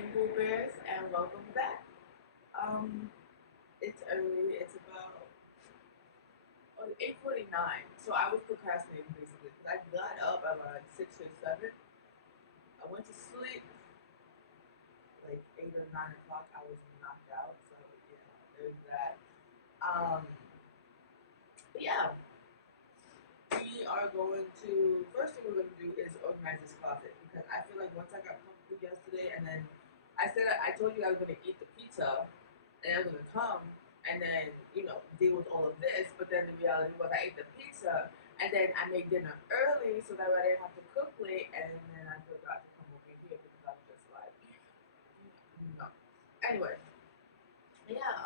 morning, Boo Bears, and welcome back. It's early. It's about 8:49. So I was procrastinating basically because I got up at like 6 or 7. I went to sleep like 8 or 9 o'clock. I was knocked out. So yeah, there's that. Um, but yeah, we are going to first thing we're going to do is organize this closet because I feel like once I got comfortable yesterday, and then I told you I was going to eat the pizza and I was gonna come and then deal with all of this. But then the reality was I ate the pizza and then I made dinner early so that way I didn't have to cook late. And then I forgot to come over here because I was just like, no. Anyway, yeah.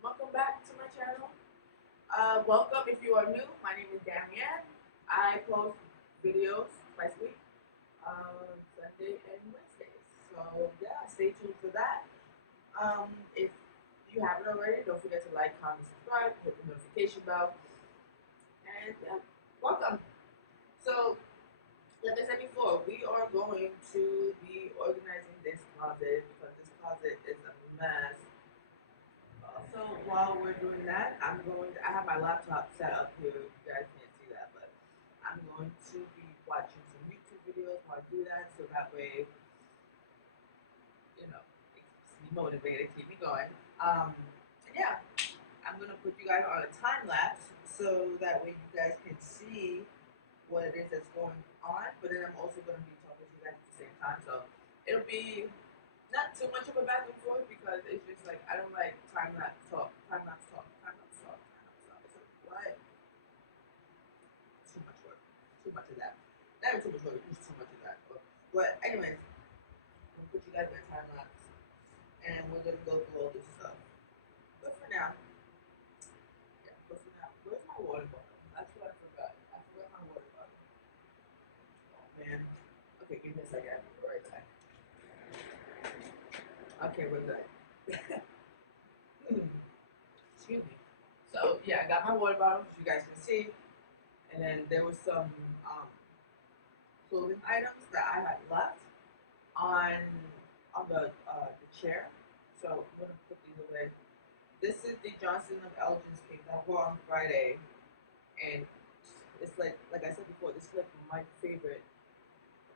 Welcome back to my channel. Welcome if you are new. My name is Danielle. I post videos twice a week, Sunday and Wednesdays. So yeah, stay tuned for that. If you haven't already, don't forget to like, comment, subscribe, hit the notification bell, and welcome. So, like I said before, we are going to be organizing this closet because this closet is a mess. So while we're doing that, I have my laptop set up here. You guys can't see that, but I'm going to be watching some YouTube videos while I do that, so that way, it keeps me motivated, keep me going. And yeah, I'm gonna put you guys on a time lapse so that way you guys can see what it is that's going on. But then I'm also gonna be talking to you guys at the same time, so it'll be not too much of a back and forth because it's just like I don't like time lapse talk, time lapse talk, time lapse talk, time lapse talk. It's like what? Too much work, too much of that. Not even too much work, just too much of that. But anyways, I'm gonna put you guys in a time lapse, and we're gonna go through all this stuff. But for now. Yeah, but for now, where's my water bottle? That's what I forgot. I forgot my water bottle. Oh man. Okay, give me a second. I'll be right back. Okay, we're good. Excuse me. So yeah, I got my water bottle, as you guys can see, and then there was some um, clothing items that I had left on the chair. So I'm gonna put these away. This is the Johnson of Elgin's cake that I bought on Friday, and it's like I said before, this is like my favorite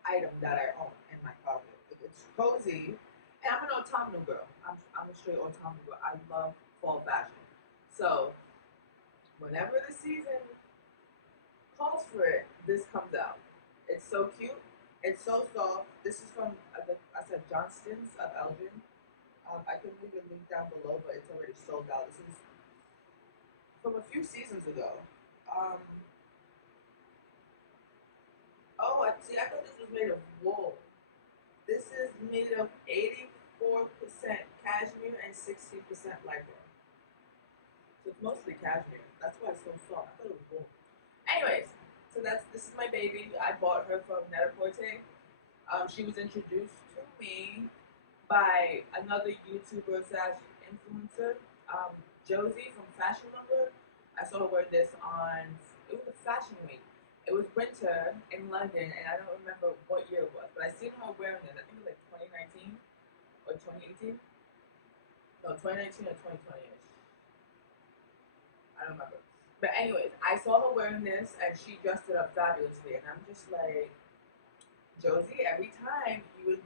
item that I own in my closet. It's cozy, and I'm an autumnal girl. I'm a straight autumnal girl. I love fall fashion. So whenever the season calls for it, this comes out. It's so cute. It's so soft. This is from I said Johnston's of Elgin. I can leave a link down below, but it's already sold out. This is from a few seasons ago. Um, oh, I see. I thought this was made of wool. This is made of 84% cashmere and 16% lycra. So it's mostly cashmere. That's why it's so soft. I thought it was wool. Anyways, so this is my baby. I bought her from Net-a-Porter. She was introduced to me by another YouTuber slash influencer, Josie from Fashion Number. I saw her wear this on, it was a fashion week. It was winter in London, and I don't remember what year it was, but I seen her wearing it. I think it was like 2019 or 2018. No, 2019 or 2020ish. I don't remember. But anyways, I saw her wearing this, and she dressed it up fabulously, and I'm just like, Josie, every time you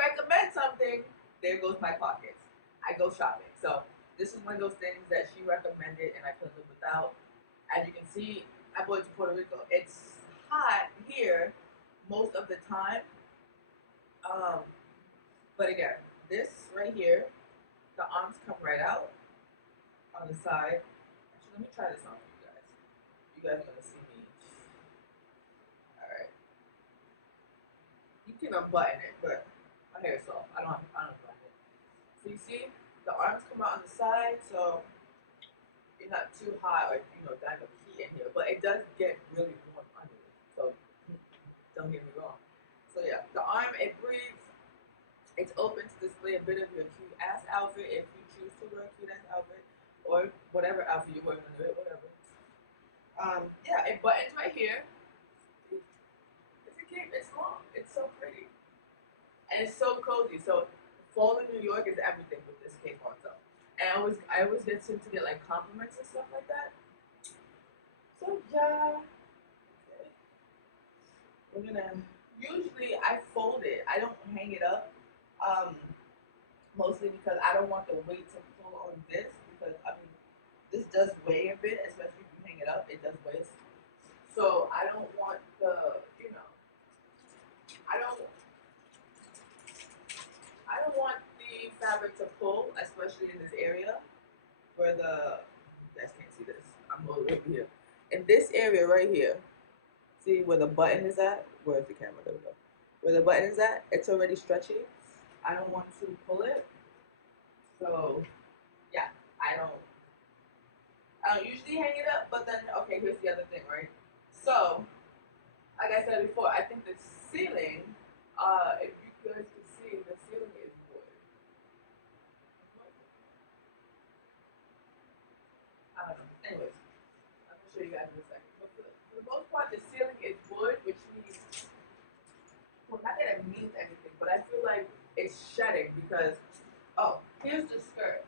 recommend something, there goes my pockets. I go shopping. So this is one of those things that she recommended and I couldn't live without. As you can see, I bought it to Puerto Rico. It's hot here most of the time. Um, but again, this right here, the arms come right out on the side. Actually, let me try this on for you guys. You guys are gonna see me. Alright. You can unbutton it, but my hair is soft. I don't button it. So you see, the arms come out on the side, so you're not too hot or dying of heat in here. But it does get really warm under it. So don't get me wrong. So yeah, the arm it breathes. It's open to display a bit of your cute ass outfit if you choose to wear a cute ass outfit or whatever outfit you're wearing under it, whatever. Yeah, it buttons right here. It's a cape. It's long. It's so pretty. and it's so cozy. So fall in New York is everything with this cape on. So, and I always get to get like compliments and stuff like that. So yeah, okay. We're gonna. Usually I fold it. I don't hang it up. Um, Mostly because I don't want the weight to pull on this because I mean this does weigh a bit, especially if you hang it up. It does weigh. So I don't want the I don't I don't want the fabric to pull, especially in this area where you guys can't see this. I'm over here. In this area right here, see where the button is at? Where's the camera? There we go. Where the button is at, it's already stretchy. I don't want to pull it. So yeah, I don't I don't usually hang it up, but then okay, here's the other thing, right? So, like I said before, I think the ceiling, if you guys can see, the ceiling is wood. I don't know. Anyways, I'm gonna show you guys in a second. But for the most part, the ceiling is wood, which means, well, not that it means anything, but I feel like it's shedding because, oh, here's the skirt.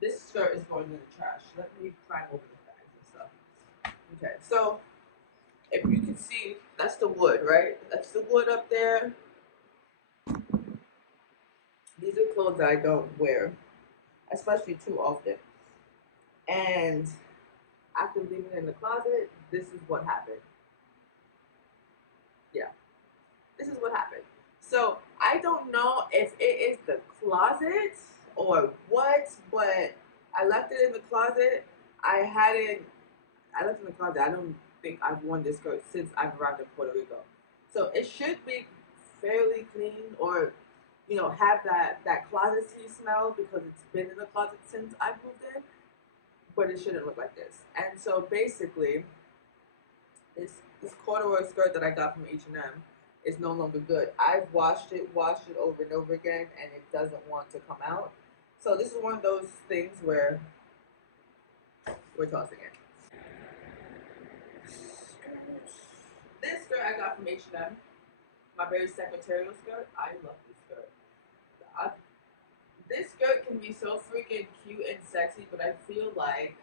This skirt is going in the trash. Let me climb over the bags and stuff. Okay, so if you can see, that's the wood, right? That's the wood up there. These are clothes that I don't wear, especially too often. And after leaving it in the closet, this is what happened. Yeah, this is what happened. So I don't know if it is the closet or what, but I left it in the closet. I hadn't. I left it in the closet. I don't think I've worn this skirt since I've arrived in Puerto Rico. So it should be fairly clean, or have that closet-y smell because it's been in the closet since I've moved in. But it shouldn't look like this. And so basically, this corduroy skirt that I got from H&M is no longer good. I've washed it over and over again, and it doesn't want to come out. So this is one of those things where we're tossing it. This skirt I got from H&M, my very secretarial skirt. I love this skirt. I, this skirt can be so freaking cute and sexy, but I feel like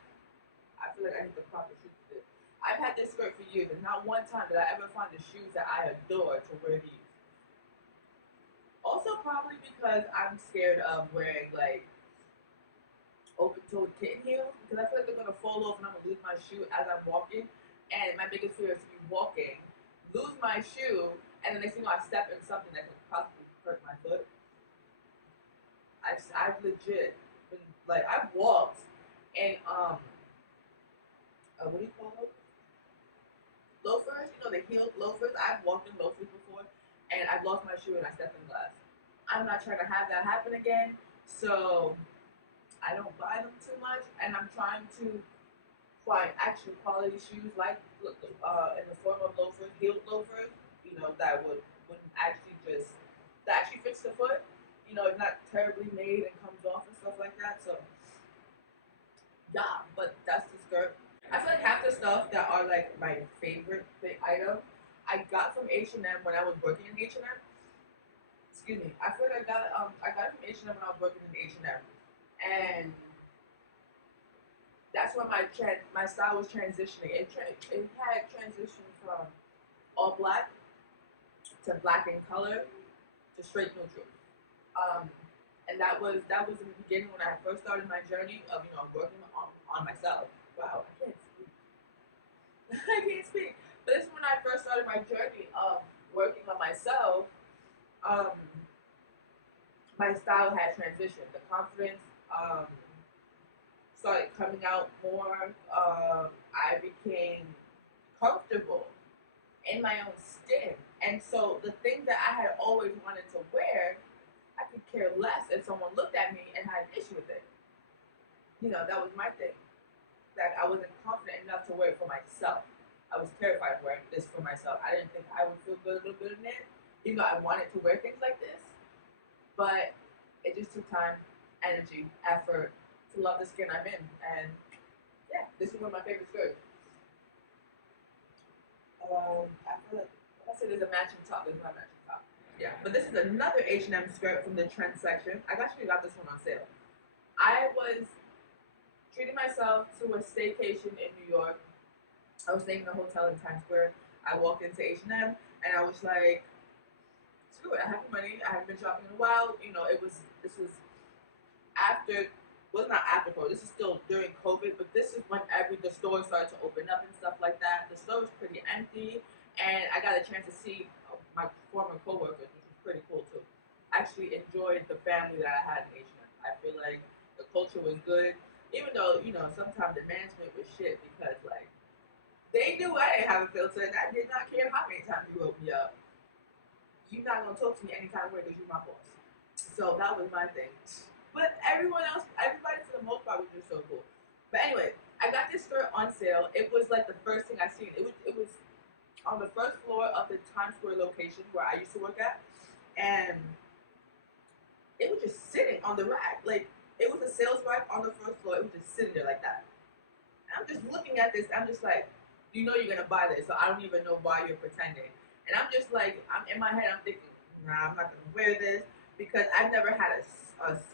I need the proper shoes for this. I've had this skirt for years, and not one time did I ever find the shoes that I adore to wear these. Also, probably because I'm scared of wearing like open-toed kitten heels because I feel like they're gonna fall off and I'm gonna lose my shoe as I'm walking. And my biggest fear is to be walking, lose my shoe, and then next thing you know, I step in something that could possibly hurt my foot. I've legit been like I've walked and what do you call those? Loafers, the heeled loafers. I've walked in loafers before, and I've lost my shoe and I stepped in glass. I'm not trying to have that happen again, so I don't buy them too much, and I'm trying to find actual quality shoes like in the form of loafers, heeled loafers, that wouldn't actually that actually fits the foot. It's not terribly made and comes off and stuff like that. So yeah, but that's the skirt. I feel like half the stuff that are like my favorite big item, I got from H&M when I was working in H&M. Excuse me. I feel like I got it from H&M when I was working in H&M, and that's when my style was transitioning. It had transitioned from all black to black in color to straight neutral. Um, and that was in the beginning when I first started my journey of working on myself. Wow, I can't speak. I can't speak. But this is when I first started my journey of working on myself. Um, my style had transitioned. The confidence started coming out more. I became comfortable in my own skin. And so the things that I had always wanted to wear, I could care less if someone looked at me and had an issue with it. That was my thing. That I wasn't confident enough to wear it for myself. I was terrified of wearing this for myself. I didn't think I would feel good a little bit in it. Even though I wanted to wear things like this. But it just took time, energy, effort to love the skin I'm in. And yeah, this is one of my favorite skirts. I feel like I said there's a matching top. There's not a matching top. Yeah, but this is another H&M skirt from the trend section. I actually got this one on sale. I was treating myself to a staycation in New York. I was staying in a hotel in Times Square. I walked into H&M and I was like, screw it, I have money. I haven't been shopping in a while. You know, this was after, well, not after COVID. This is still during COVID, but this is when the stores started to open up and stuff like that. The store was pretty empty, and I got a chance to see my former coworkers, which was pretty cool too. Actually enjoyed the family that I had in H&M. I feel like the culture was good, even though sometimes the management was shit because like they knew I didn't have a filter, and I did not care how many times you woke me up. You're not gonna talk to me any kind of way because you're my boss. So that was my thing. But everyone else, everybody for the most part was just so cool. But anyway, I got this skirt on sale. It was like the first thing I seen. It was on the first floor of the Times Square location where I used to work at, and it was just sitting on the rack. Like it was a sales rack on the first floor. It was just sitting there like that. And I'm just looking at this. I'm just like, you know, you're gonna buy this, so I don't even know why you're pretending. And I'm just like, I'm in my head. I'm thinking, nah, I'm not gonna wear this because I've never had a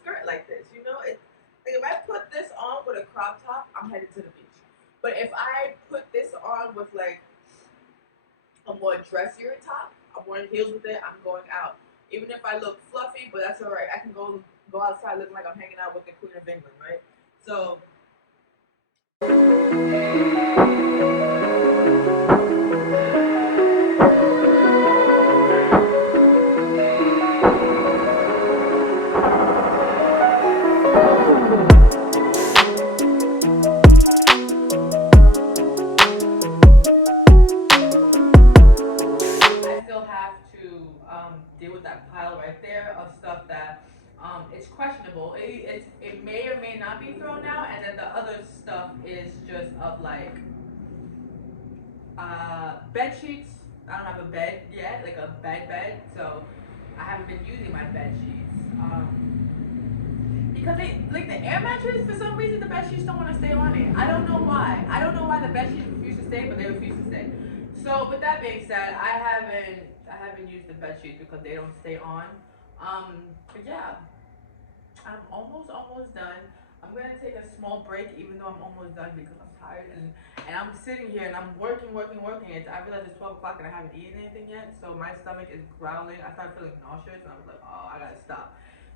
skirt like this. You know, like if I put this on with a crop top, I'm headed to the beach. But if I put this on with like a more dressier top, I'm wearing heels with it, I'm going out. Even if I look fluffy, but that's alright. I can go outside looking like I'm hanging out with the Queen of England, right? So I still have to deal with that pile right there of stuff that it's questionable. It may or may not be thrown out, and then the other stuff is just of like bed sheets. I don't have a bed yet, like a bed, so I haven't been using my bed sheets. Because they like the air mattress, for some reason the bed sheets don't want to stay on it. I don't know why. I don't know why the bed sheets refuse to stay, but they refuse to stay. So with that being said, I haven't used the bed sheets because they don't stay on. But yeah, I'm almost done. I'm gonna take a small break, even though I'm almost done because I'm tired and I'm sitting here and I'm working. I realize it's 12 o'clock and I haven't eaten anything yet, so my stomach is growling. I started feeling nauseous and I was like, oh, I gotta stop.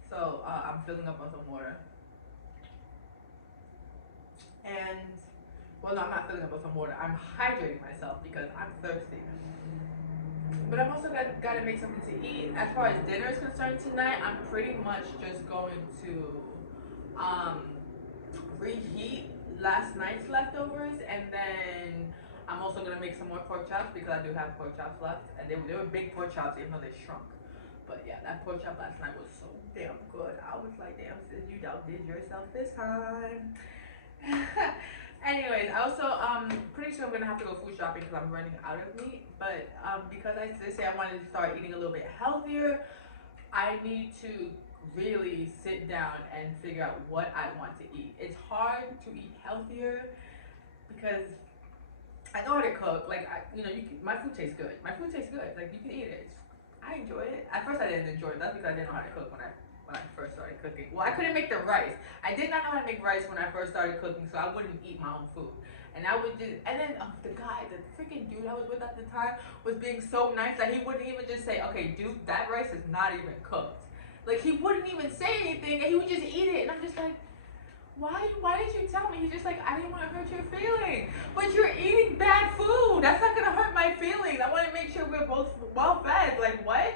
So I'm filling up on some water. And well, no, I'm not filling up on some water. I'm hydrating myself because I'm thirsty. But I'm also got to make something to eat. As far as dinner is concerned tonight, I'm pretty much just going to um, reheat last night's leftovers, and then I'm also gonna make some more pork chops because I do have pork chops left, and they were big pork chops even though they shrunk. But yeah, that pork chop last night was so damn good. I was like, damn sis, you outdid yourself this time. Anyways, I also pretty soon I'm gonna have to go food shopping because I'm running out of meat. But because I did say I wanted to start eating a little bit healthier, I need to really sit down and figure out what I want to eat. It's hard to eat healthier because I know how to cook. Like my food tastes good. My food tastes good. Like you can eat it. I enjoy it. At first, I didn't enjoy it. That's because I didn't know how to cook when I first started cooking. Well, I couldn't make the rice. I did not know how to make rice when I first started cooking, so I wouldn't eat my own food. And I would just, and then the freaking dude I was with at the time was being so nice that he wouldn't even just say, okay, dude, that rice is not even cooked. Like he wouldn't even say anything, and he would just eat it, and I'm just like, why did you tell me? He's just like, I didn't want to hurt your feelings. But you're eating bad food. That's not gonna hurt my feelings. I want to make sure we're both well fed. Like what?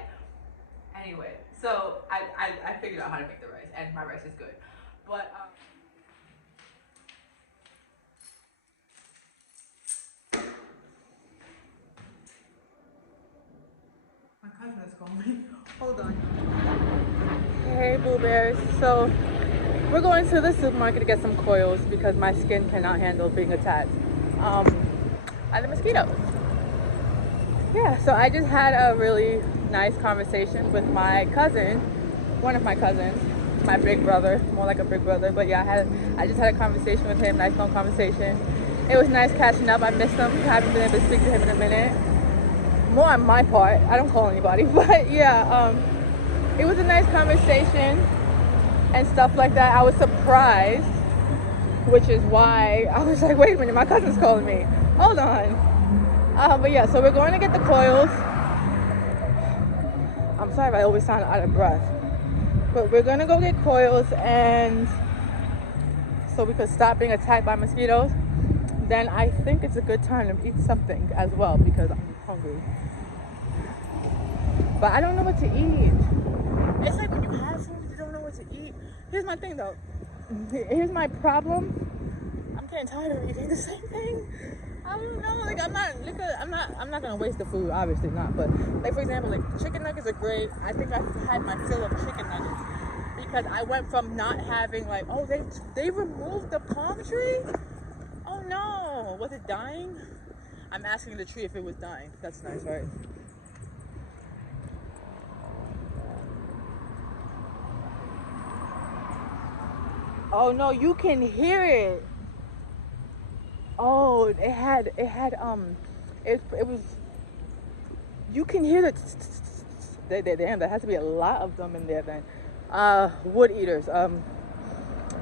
Anyway, so I figured out how to make the rice, and my rice is good. But my cousin is calling. Hold on. Hey, Boo Bears. So we're going to the supermarket to get some coils because my skin cannot handle being attacked by the mosquitoes. Yeah, so I just had a really nice conversation with my cousin, one of my cousins, my big brother, more like a big brother. But yeah, I just had a conversation with him, nice long conversation. It was nice catching up. I missed him. I haven't been able to speak to him in a minute. more on my part. I don't call anybody, but yeah, it was a nice conversation and stuff like that. I was surprised, which is why I was like, wait a minute, my cousin's calling me. Hold on. But yeah, so we're going to get the coils. I'm sorry if I always sound out of breath. But we're going to go get coils, and so we could stop being attacked by mosquitoes. Then I think it's a good time to eat something as well because I'm hungry. But I don't know what to eat. It's like when you have food, you don't know what to eat. Here's my thing though. Here's my problem. I'm getting tired of eating the same thing. I don't know. Like I'm not gonna waste the food. Obviously not. But like for example, like chicken nuggets are great. I think I've had my fill of chicken nuggets because I went from not having like, oh, they removed the palm tree. Oh no, was it dying? I'm asking the tree if it was dying. That's nice, right? Oh no, you can hear it. Oh, it was, you can hear the, damn, there has to be a lot of them in there then. Wood eaters,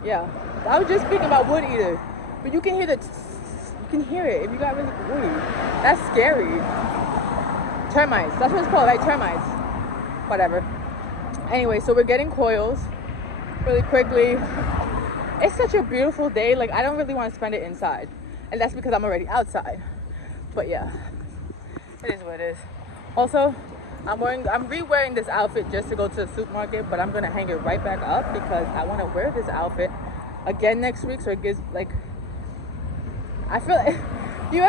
yeah, I was just speaking about wood eaters, but you can hear you can hear it if you got really, ooh, that's scary. Termites, that's what it's called, right? Termites, whatever. Anyway, so we're getting coils really quickly. It's such a beautiful day, like I don't really want to spend it inside. And that's because I'm already outside. But yeah, it is what it is. Also, I'm re-wearing this outfit just to go to the supermarket, but I'm gonna hang it right back up because I want to wear this outfit again next week. So it gives like, I feel like you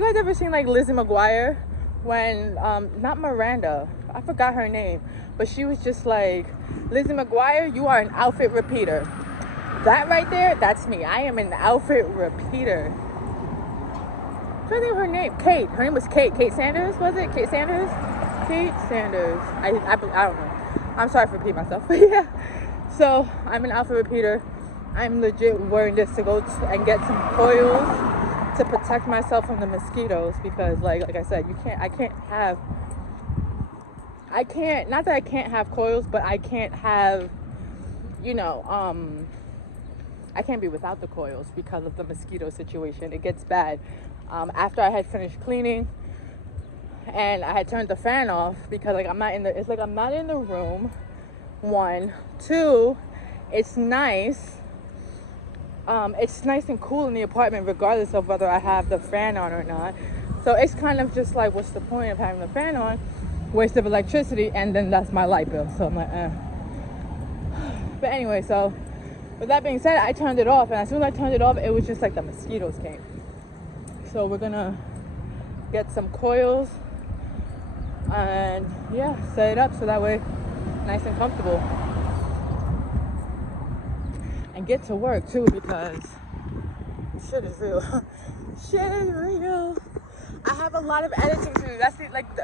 guys ever seen like Lizzie McGuire when not Miranda, I forgot her name, but she was just like, Lizzie McGuire, you are an outfit repeater. That right there, that's me. I am an outfit repeater. I'm trying to think of her name. Kate. Her name was Kate. Kate Sanders, was it? Kate Sanders? Kate Sanders. I don't know. I'm sorry for repeating myself. But yeah. So, I'm an outfit repeater. I'm legit wearing this to go and get some coils to protect myself from the mosquitoes because like I said, not that I can't have coils, but I can't have, I can't be without the coils because of the mosquito situation. It gets bad. After I had finished cleaning and I had turned the fan off because I'm not in the room. 1, 2, it's nice. It's nice and cool in the apartment regardless of whether I have the fan on or not. So it's kind of just like, what's the point of having the fan on? Waste of electricity, and then that's my light bill. So I'm like, But anyway, so with that being said, I turned it off, and as soon as I turned it off, it was just like the mosquitoes came. So we're gonna get some coils and yeah, set it up so that way nice and comfortable. And get to work too because shit is real. Shit is real. I have a lot of editing to do. That's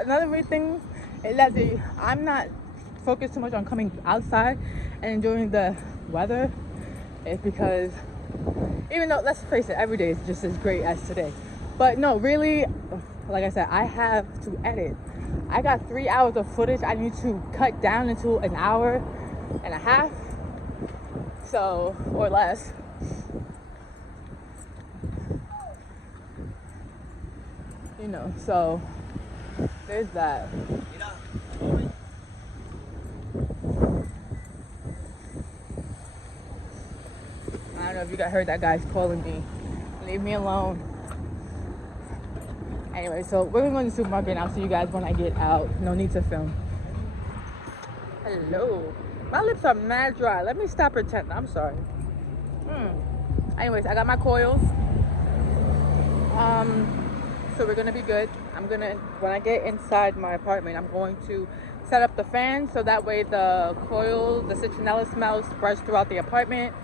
another weird thing is that I'm not focused too much on coming outside and enjoying the weather. It's because even though, let's face it, every day is just as great as today. But no, really, like I said, I have to edit. I got 3 hours of footage I need to cut down into an hour and a half. So, or less. So there's that. I don't know if you guys heard that guy's calling me. Leave me alone. Anyway, so we're gonna go to the supermarket and I'll see you guys when I get out. No need to film. Hello. My lips are mad dry. Let me stop pretending. I'm sorry. Anyways, I got my coils. So we're gonna be good. When I get inside my apartment, I'm going to set up the fan so that way the citronella smells spreads throughout the apartment.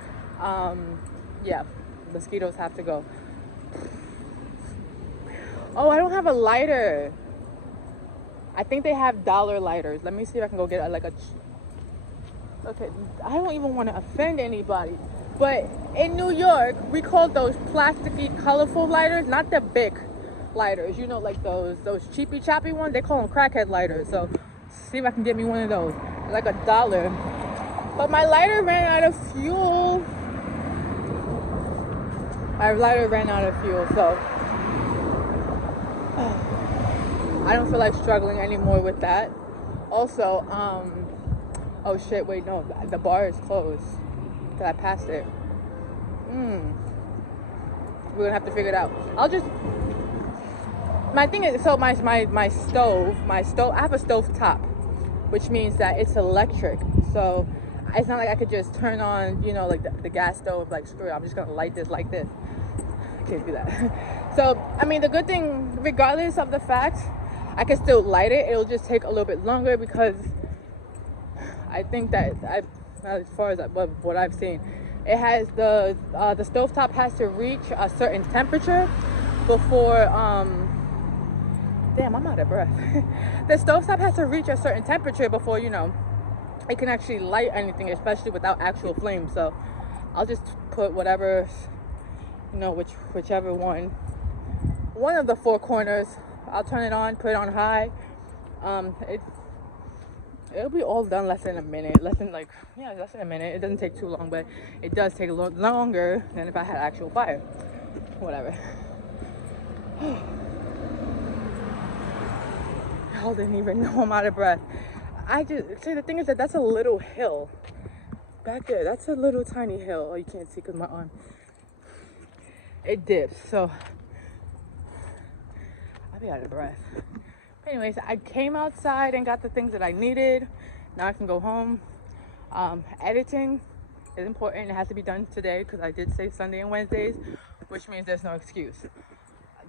Yeah, mosquitoes have to go. Oh, I don't have a lighter. I think they have dollar lighters. Let me see if I can go get okay, I don't even want to offend anybody, but in New York, we call those plasticky, colorful lighters, not the big lighters, you know, like those cheapy choppy ones. They call them crackhead lighters. So see if I can get me one of those. They're like $1. But my lighter ran out of fuel. So I don't feel like struggling anymore with that. Also, oh shit, wait, no, the bar is closed. Cause I passed it. We're gonna have to figure it out. My thing is, so my stove, I have a stove top, which means that it's electric. So it's not like I could just turn on, you know, like the gas stove, like screw it, I'm just gonna light this like this. I can't do that. So, I mean, the good thing, regardless of the fact, I can still light it. It'll just take a little bit longer because I think that as far as what I've seen, it has the stovetop has to reach a certain temperature before damn, I'm out of breath. The stovetop has to reach a certain temperature before, you know, it can actually light anything, especially without actual flames. So I'll just put whatever, you know, whichever one of the four corners. I'll turn it on, put it on high. It'll be all done less than a minute. Less than a minute. It doesn't take too long, but it does take a lot longer than if I had actual fire. Whatever. I didn't even know I'm out of breath. I just see, the thing is that that's a little hill back there. That's a little tiny hill. Oh, you can't see because my arm, it dips. So I'll be out of breath. Anyways, I came outside and got the things that I needed. Now I can go home. Editing is important. It has to be done today because I did say Sunday and Wednesdays, which means there's no excuse.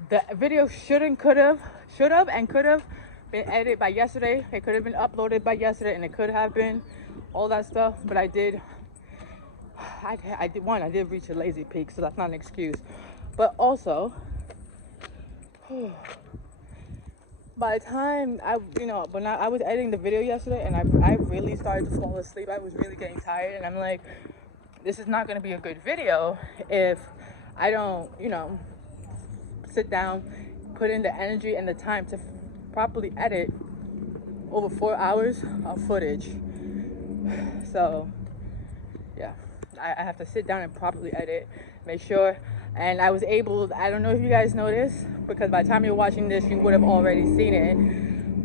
The video should have and could have been edited by yesterday. It could have been uploaded by yesterday, and it could have been all that stuff. But I did reach a lazy peak, so that's not an excuse. But also, by the time when I was editing the video yesterday, and I really started to fall asleep. I was really getting tired, and I'm like, this is not going to be a good video if I don't, sit down, put in the energy and the time to properly edit over 4 hours of footage. So yeah, I have to sit down and properly edit, make sure. And I was able, I don't know if you guys noticed, because by the time you're watching this, you would have already seen it.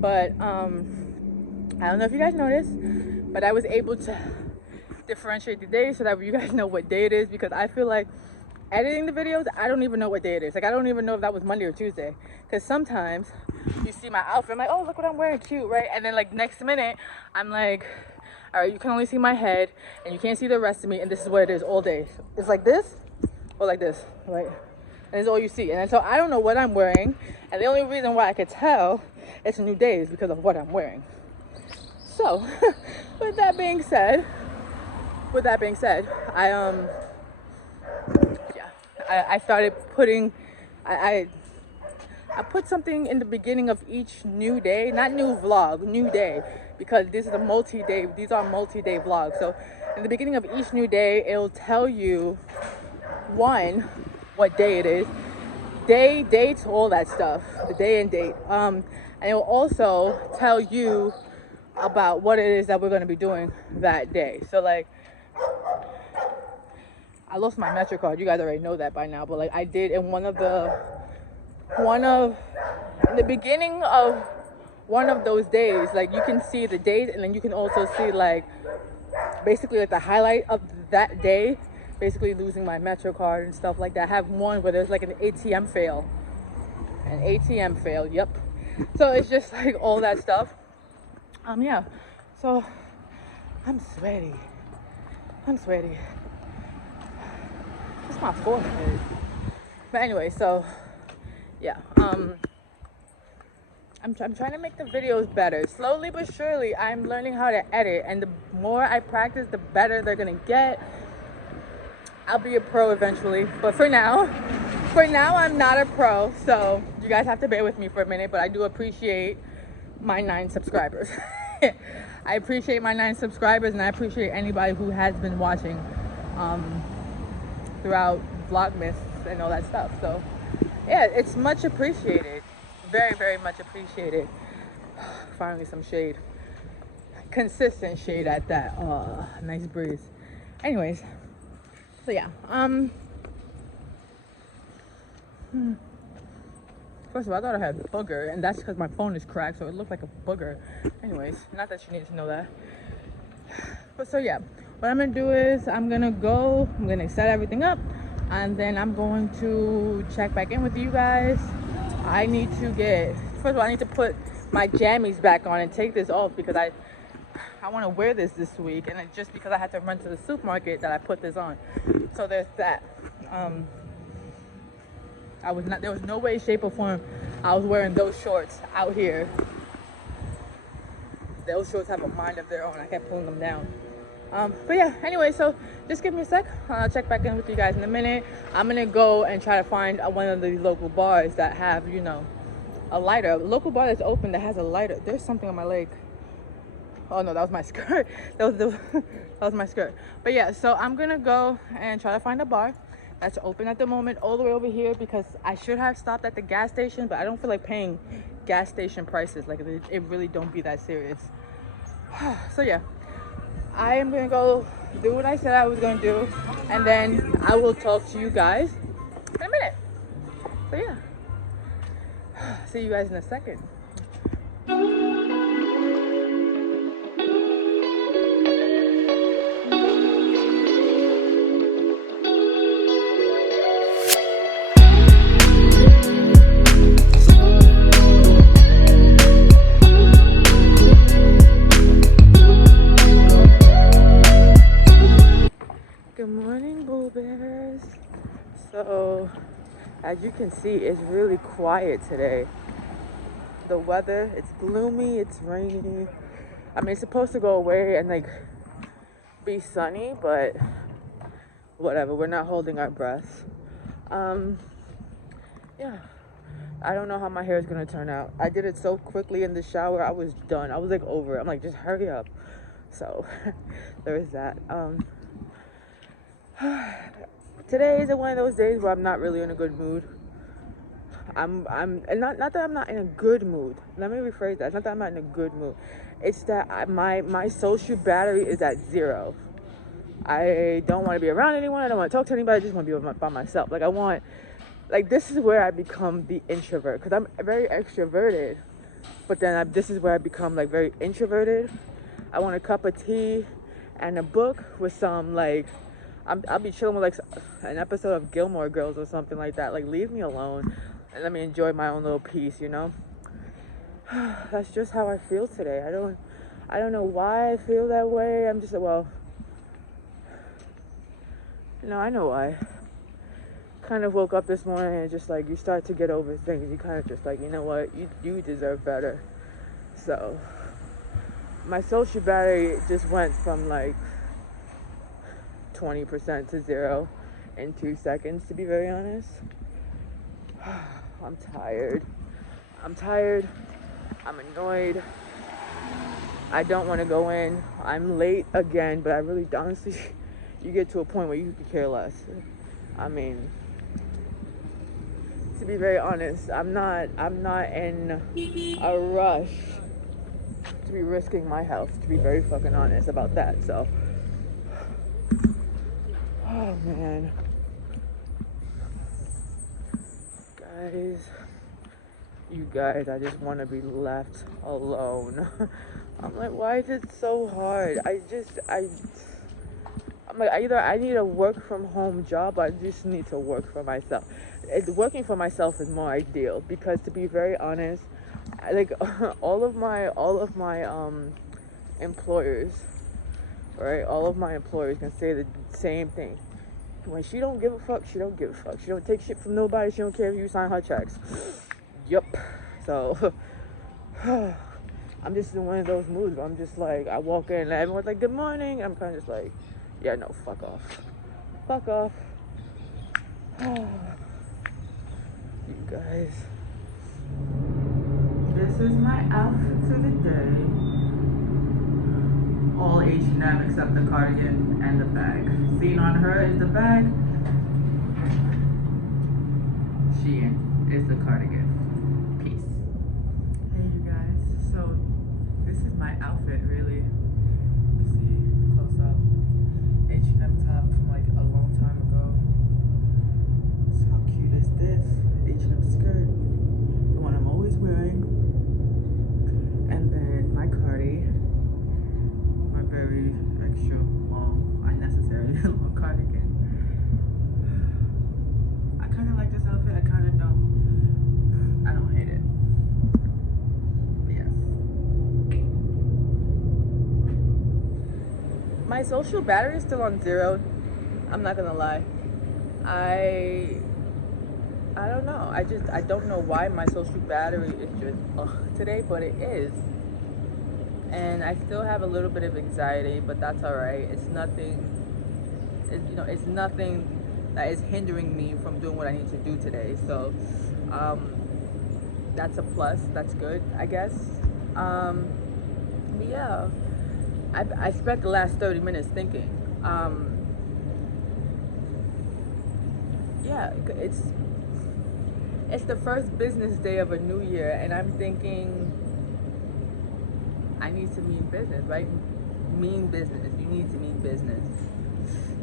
But I don't know if you guys noticed, but I was able to differentiate the days so that you guys know what day it is, because I feel like editing the videos, I don't even know what day it is. Like, I don't even know if that was Monday or Tuesday. Because sometimes you see my outfit, I'm like, oh, look what I'm wearing, cute, right? And then, like, next minute, I'm like, all right, you can only see my head, and you can't see the rest of me, and this is what it is all day. It's like this, or like this, right? And it's all you see. And then, so I don't know what I'm wearing, and the only reason why I could tell it's a new day is because of what I'm wearing. So, with that being said, I started putting, I put something in the beginning of each new day, not new vlog, new day, because these are multi-day vlogs. So in the beginning of each new day, it'll tell you, one, what day it is, day, dates, all that stuff, the day and date. And it will also tell you about what it is that we're going to be doing that day. So, like, I lost my Metro card. You guys already know that by now. But, like, I did in in the beginning of one of those days, like, you can see the date, and then you can also see, like, basically, like, the highlight of that day, basically losing my Metro card and stuff like that. I have one where there's, like, an ATM fail. Yep. So, it's just, like, all that stuff. Yeah. So, I'm sweaty. It's my forehead. But anyway, so yeah, I'm trying to make the videos better. Slowly but surely, I'm learning how to edit, and the more I practice, the better they're gonna get. I'll be a pro eventually, but for now, I'm not a pro. So you guys have to bear with me for a minute. But I do appreciate my 9 subscribers. I appreciate my 9 subscribers, and I appreciate anybody who has been watching throughout Vlogmas and all that stuff. So yeah, it's much appreciated. Very, very much appreciated. Finally, some shade. Consistent shade at that. Nice breeze. Anyways, so yeah. First of all, I thought I had booger, and that's because my phone is cracked, so it looked like a booger. Anyways, not that you need to know that. But so yeah, what I'm gonna do is I'm gonna set everything up, and then I'm going to check back in with you guys. I need to get, first of all, I need to put my jammies back on and take this off because I want to wear this week, and it's just because I had to run to the supermarket that I put this on. So there's that. There was no way, shape, or form I was wearing those shorts out here. Those shorts have a mind of their own. I kept pulling them down. But yeah, anyway, so just give me a sec. I'll check back in with you guys in a minute. I'm gonna go and try to find one of the local bars that have, a lighter. A local bar that's open that has a lighter. There's something on my leg. Oh no, that was my skirt. That was my skirt. But yeah, so I'm gonna go and try to find a bar that's open at the moment all the way over here, because I should have stopped at the gas station, but I don't feel like paying gas station prices. Like, it really don't be that serious. So yeah, I am gonna go do what I said I was gonna do, and then I will talk to you guys in a minute. So yeah, see you guys in a second. Good morning, Boo Bears. So, as you can see, it's really quiet today. The weather, it's gloomy, it's rainy. I mean, it's supposed to go away and be sunny, but whatever, we're not holding our breath. Yeah, I don't know how my hair is gonna turn out. I did it so quickly in the shower, I was done. I was over it. I'm like, just hurry up. So there is that. Today is one of those days where I'm not really in a good mood. And not that I'm not in a good mood. Let me rephrase that. It's not that I'm not in a good mood. It's that my social battery is at 0. I don't want to be around anyone. I don't want to talk to anybody. I just want to be by myself. This is where I become the introvert, because I'm very extroverted, but then this is where I become very introverted. I want a cup of tea and a book with some I'll be chilling with an episode of Gilmore Girls or something like that. Leave me alone and let me enjoy my own little peace, That's just how I feel today. I don't know why I feel that way. I'm just I know why. Kind of woke up this morning and just you start to get over things. You kind of just you know what, you deserve better. So my social battery just went from 20% to 0 in 2 seconds, to be very honest. I'm tired. I'm annoyed. I don't want to go in. I'm late again, but I really, honestly, you get to a point where you could care less. I mean, to be very honest, I'm not in a rush to be risking my health, to be very fucking honest about that. So, oh man, you guys, I just want to be left alone. I'm why is it so hard? I'm either I need a work from home job, or I just need to work for myself. Working for myself is more ideal, because to be very honest, all of my employers, right? All of my employers can say the same thing. When she don't give a fuck, she don't give a fuck. She don't take shit from nobody. She don't care if you sign her checks. Yup. So I'm just in one of those moods where I'm just I walk in and everyone's good morning. I'm kind of just yeah, no, fuck off. Fuck off. You guys. This is my outfit for the day. All H&M except the cardigan and the bag. Seen on her is the bag. Shein. is the cardigan. Peace. Hey you guys, so this is my outfit really. You see close up. H&M top from like a long time ago. So how cute is this? H&M skirt. The one I'm always wearing. And then my cardi. My very extra long, unnecessary long cardigan. I kind of like this outfit, I kind of don't. I don't hate it. But yes. My social battery is still on 0. I'm not gonna lie. I don't know. I don't know why my social battery is just today, but it is. And I still have a little bit of anxiety, but that's all right. It's nothing. It's nothing that is hindering me from doing what I need to do today. So that's a plus. That's good, I guess. But yeah, I spent the last 30 minutes thinking. Yeah, it's the first business day of a new year, and I'm thinking I need to mean business, right? Mean business. You need to mean business.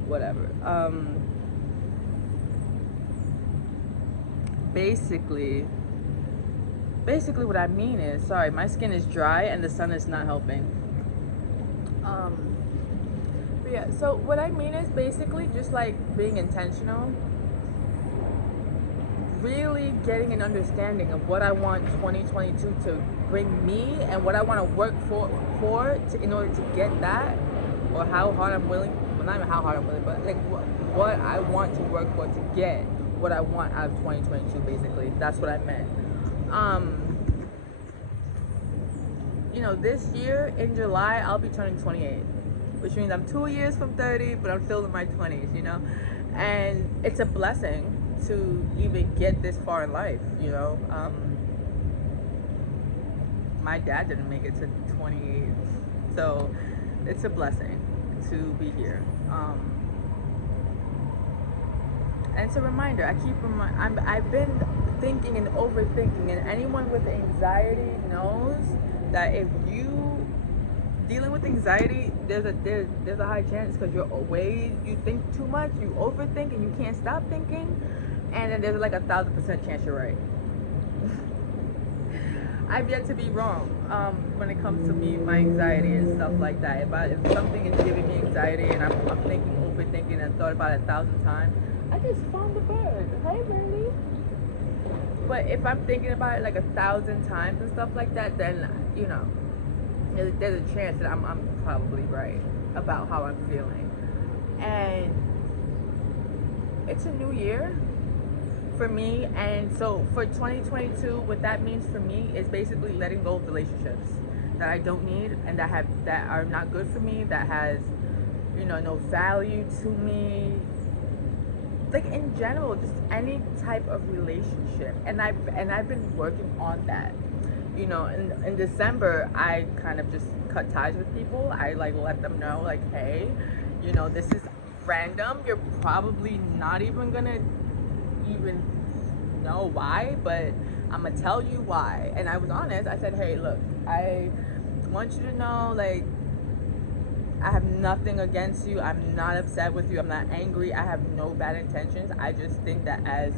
Whatever. Basically what I mean is, sorry, my skin is dry and the sun is not helping. But yeah, so what I mean is basically just like being intentional, really getting an understanding of what I want 2022 to bring me and what I want to work for in order to get that, or how hard I'm willing, well, not even how hard I'm willing, but like what I want to work for to get what I want out of 2022. Basically, that's what I meant. This year in July I'll be turning 28, which means I'm 2 years from 30, but I'm still in my 20s, and it's a blessing to even get this far in life. My dad didn't make it to 28, so it's a blessing to be here. And it's a reminder. I've been thinking and overthinking, and anyone with anxiety knows that if you dealing with anxiety, there's a high chance, because you think too much, you overthink, and you can't stop thinking, and then there's like 1,000% chance you're right. I've yet to be wrong when it comes to my anxiety and stuff like that. If something is giving me anxiety and I'm thinking, overthinking, and thought about it 1,000 times, I just found a bird. Hey, Randy. But if I'm thinking about it like 1,000 times and stuff like that, then there's a chance that I'm probably right about how I'm feeling. And it's a new year for me, and so for 2022, what that means for me is basically letting go of relationships that I don't need and that are not good for me, that has no value to me, like in general, just any type of relationship. And I've been working on that. In December, I kind of just cut ties with people. I let them know, like, hey, this is random. You're probably not even gonna even know why, but I'm gonna tell you why. And I was honest. I said, hey, look, I want you to know, like, I have nothing against you. I'm not upset with you. I'm not angry. I have no bad intentions. I just think that as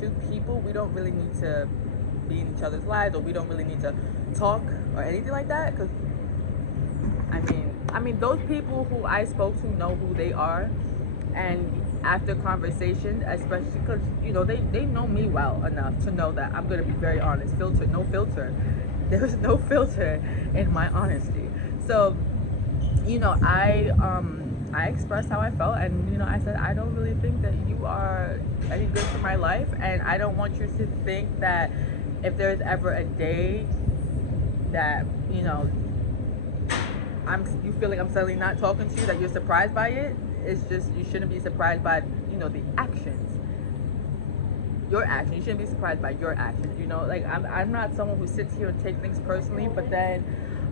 two people, we don't really need to be in each other's lives, or we don't really need to talk or anything like that. Because I mean, those people who I spoke to know who they are, and after conversation, especially because they know me well enough to know that I'm gonna be very honest. No filter. There's no filter in my honesty. So I expressed how I felt, and I said, I don't really think that you are any good for my life, and I don't want you to think that if there's ever a day that you feel like I'm suddenly not talking to you, that you're surprised by it. It's just, you shouldn't be surprised by the actions. Your actions. You shouldn't be surprised by your actions. Like I'm not someone who sits here and takes things personally, but then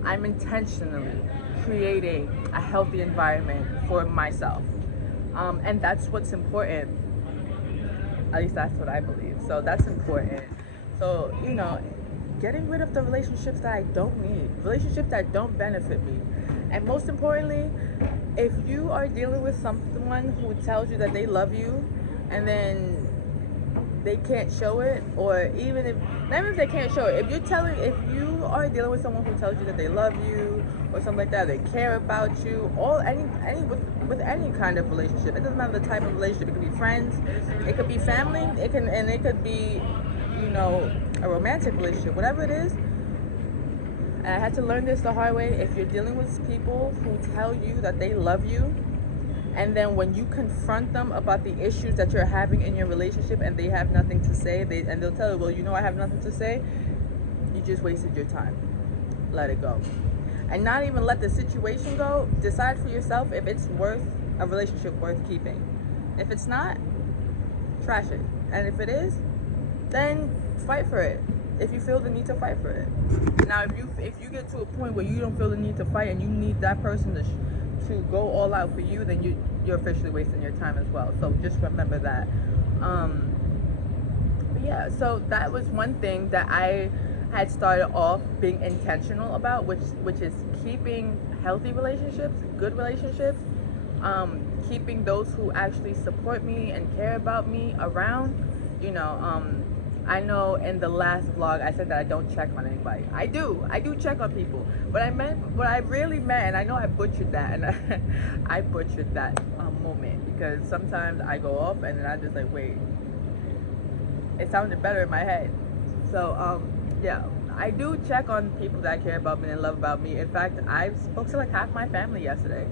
I'm intentionally creating a healthy environment for myself, and that's what's important. At least that's what I believe. So that's important. So, getting rid of the relationships that I don't need, relationships that don't benefit me. And most importantly, if you are dealing with someone who tells you that they love you and then they can't show it, or even if not even if they can't show it, if you are dealing with someone who tells you that they love you or something like that, they care about you, all any with any kind of relationship, it doesn't matter the type of relationship. It could be friends, it could be family, it could be, a romantic relationship, whatever it is. And I had to learn this the hard way. If you're dealing with people who tell you that they love you, and then when you confront them about the issues that you're having in your relationship and they have nothing to say, they'll tell you, well, I have nothing to say, you just wasted your time. Let it go. And not even let the situation go. Decide for yourself if it's worth a relationship worth keeping. If it's not, trash it. And if it is, then fight for it. If you feel the need to fight for it. Now, if you get to a point where you don't feel the need to fight and you need that person to go all out for you, then you're officially wasting your time as well. So just remember that. But yeah, so that was one thing that I had started off being intentional about, which is keeping healthy relationships, good relationships, keeping those who actually support me and care about me around. I know in the last vlog I said that I don't check on anybody. I do check on people. What I really meant, and I know I butchered that, and I butchered that moment, because sometimes I go off and then I just like, wait, it sounded better in my head. So yeah, I do check on people that care about me and love about me. In fact, I spoke to like half my family yesterday.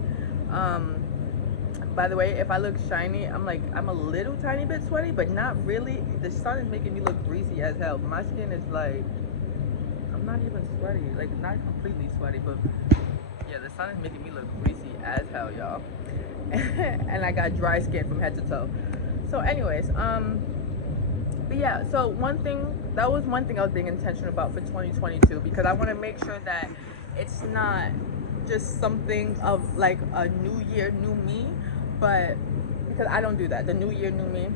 By the way, if I look shiny, I'm a little tiny bit sweaty, but not really. The sun is making me look greasy as hell. My skin is like, I'm not even sweaty, like not completely sweaty, but yeah, the sun is making me look greasy as hell, y'all. And I got dry skin from head to toe. So anyways, but yeah, so that was one thing I was being intentional about for 2022, because I want to make sure that it's not just something of like a new year, new me, but because I don't do that, the new year, new me,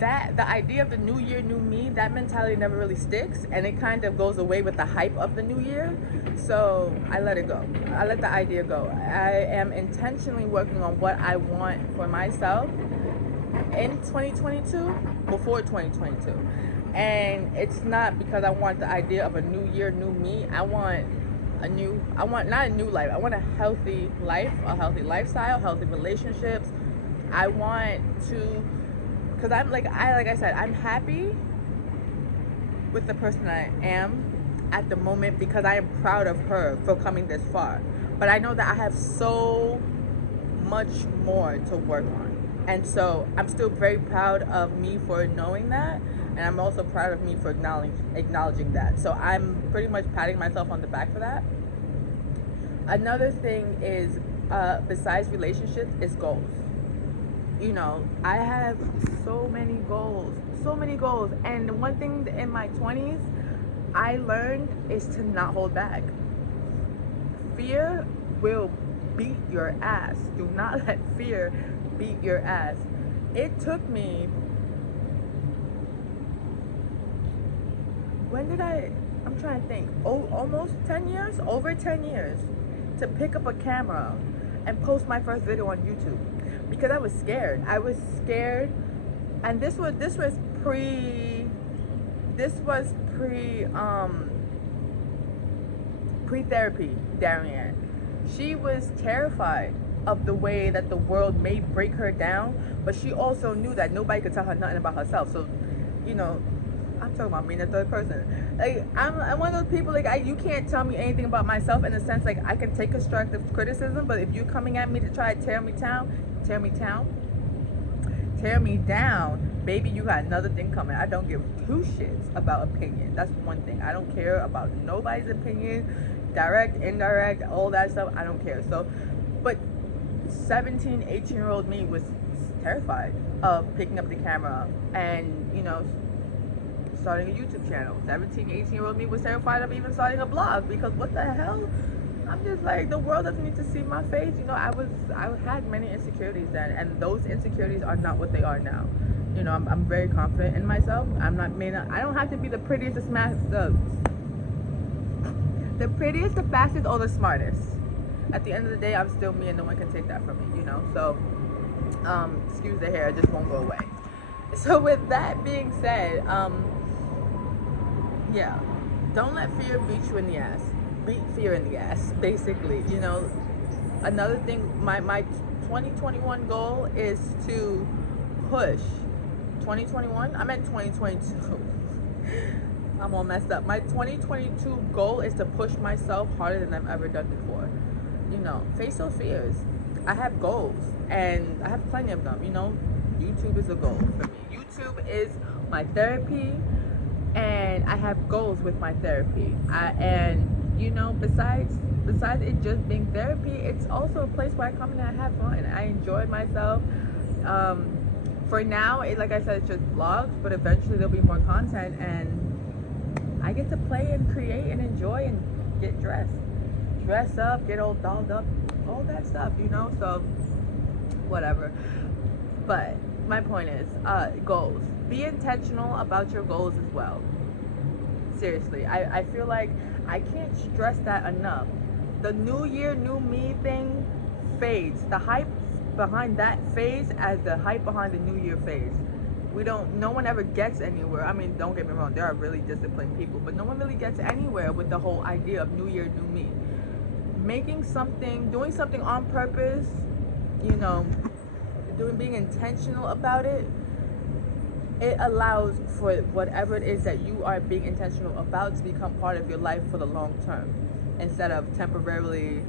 that the idea of the new year, new me, that mentality never really sticks, and it kind of goes away with the hype of the new year. So I let it go. I let the idea go. I am intentionally working on what I want for myself in 2022, before 2022. And it's not because I want the idea of a new year, new me. I want not a new life. I want a healthy life, a healthy lifestyle, healthy relationships. I want to, because like I said, I'm happy with the person I am at the moment, because I am proud of her for coming this far. But I know that I have so much more to work on. And so I'm still very proud of me for knowing that. And I'm also proud of me for acknowledging that. So I'm pretty much patting myself on the back for that. Another thing is, besides relationships, is goals. I have so many goals. And one thing in my 20s I learned is to not hold back. Fear will beat your ass. Do not let fear beat your ass. It took me, I'm trying to think, almost 10 years, over 10 years, to pick up a camera and post my first video on YouTube, because I was scared. And this was pre therapy. Darian, she was terrified of the way that the world may break her down, but she also knew that nobody could tell her nothing about herself. So I'm talking about me in the third person. Like, I'm one of those people, like, you can't tell me anything about myself, in the sense, like, I can take constructive criticism, but if you're coming at me to try to tear me down, baby, you got another thing coming. I don't give two shits about opinion. That's one thing. I don't care about nobody's opinion, direct, indirect, all that stuff. I don't care. So, but 17, 18-year-old me was terrified of picking up the camera and, starting a YouTube channel. 17, 18-year-old me was terrified of even starting a blog, because what the hell? I'm just like, the world doesn't need to see my face. I had many insecurities then, and those insecurities are not what they are now. I'm very confident in myself. I don't have to be the prettiest, the prettiest, the fastest, or the smartest. At the end of the day, I'm still me, and no one can take that from me. So, excuse the hair, it just won't go away. So with that being said, yeah, don't let fear beat you in the ass. Beat fear in the ass, basically. Another thing, my 2021 goal is to push. 2021? I meant 2022. I'm all messed up. My 2022 goal is to push myself harder than I've ever done before. Face those fears. I have goals, and I have plenty of them. YouTube is a goal for me. YouTube is my therapy, and I have goals with my therapy. Besides it just being therapy, it's also a place where I come in and I have fun. I enjoy myself. For now, like I said, it's just vlogs, but eventually there'll be more content, and I get to play and create and enjoy and get dress up, get all dolled up, all that stuff, so whatever. But my point is, goals. Be intentional about your goals as well. Seriously, I feel like I can't stress that enough. The new year, new me thing fades. The hype behind that phase as the hype behind the new year phase. No one ever gets anywhere. I mean, don't get me wrong, there are really disciplined people, but no one really gets anywhere with the whole idea of new year, new me. Doing something on purpose, being intentional about it, it allows for whatever it is that you are being intentional about to become part of your life for the long term, instead of temporarily,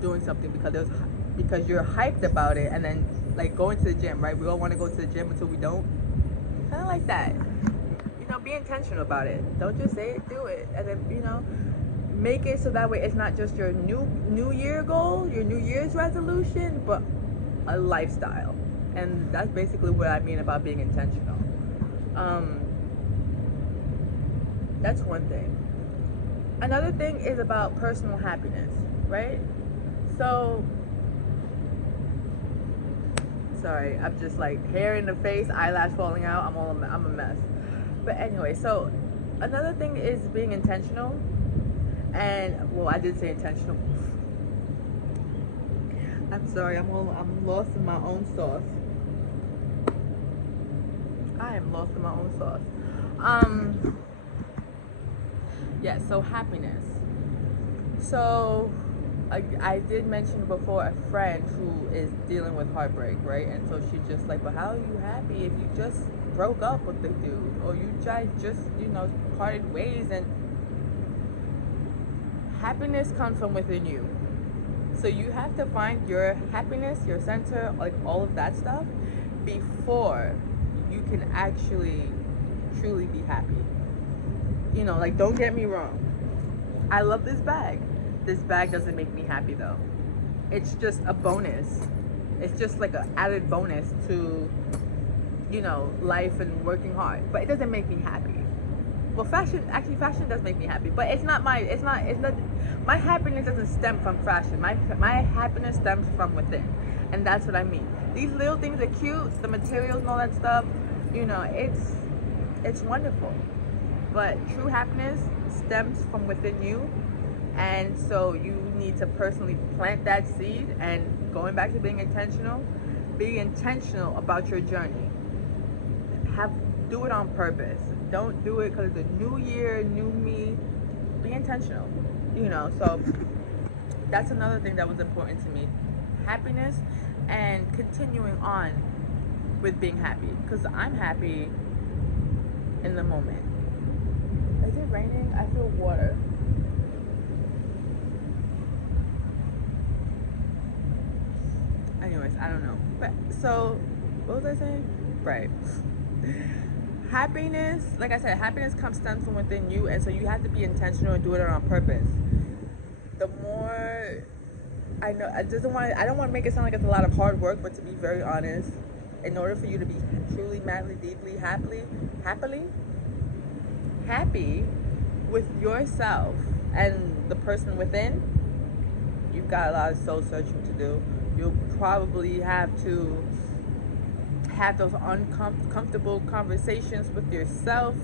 doing something because you're hyped about it, and then like going to the gym, right? We all want to go to the gym until we don't. Kind of like that. Be intentional about it. Don't just say it, do it, and then make it so that way it's not just your new year goal, your New Year's resolution, but a lifestyle. And that's basically what I mean about being intentional. That's one thing. Another thing is about personal happiness, right? So, sorry, I'm just like hair in the face, eyelash falling out. I'm a mess. But anyway, so another thing is being intentional. And well, I did say intentional. I'm sorry, I'm lost in my own sauce. I am lost in my own sauce. Yeah, so happiness. So I did mention before a friend who is dealing with heartbreak, right? And so she's just like, but how are you happy if you just broke up with the dude, or you guys just parted ways? And happiness comes from within you. So you have to find your happiness, your center, like all of that stuff, before you can actually truly be happy. Like, don't get me wrong, I love this bag. This bag doesn't make me happy though. It's just a bonus. It's just like an added bonus to life and working hard, but it doesn't make me happy. Well, fashion does make me happy, but it's not my happiness doesn't stem from fashion. My happiness stems from within, and that's what I mean. These little things are cute, the materials and all that stuff, it's wonderful, but true happiness stems from within you. And so you need to personally plant that seed. And going back to being intentional, be intentional about your journey. Do it on purpose. Don't do it because it's a new year, new me. Be intentional. So that's another thing that was important to me. Happiness and continuing on with being happy, because I'm happy in the moment. Is it raining? I feel water. Anyways, I don't know. But so, what was I saying? Right. Happiness, like I said, happiness stems from within you, and so you have to be intentional and do it on purpose. The more I know, I don't want to make it sound like it's a lot of hard work, but to be very honest, in order for you to be truly, madly, deeply, happy with yourself and the person within, you've got a lot of soul searching to do. You'll probably have to have those uncomfortable conversations with yourself.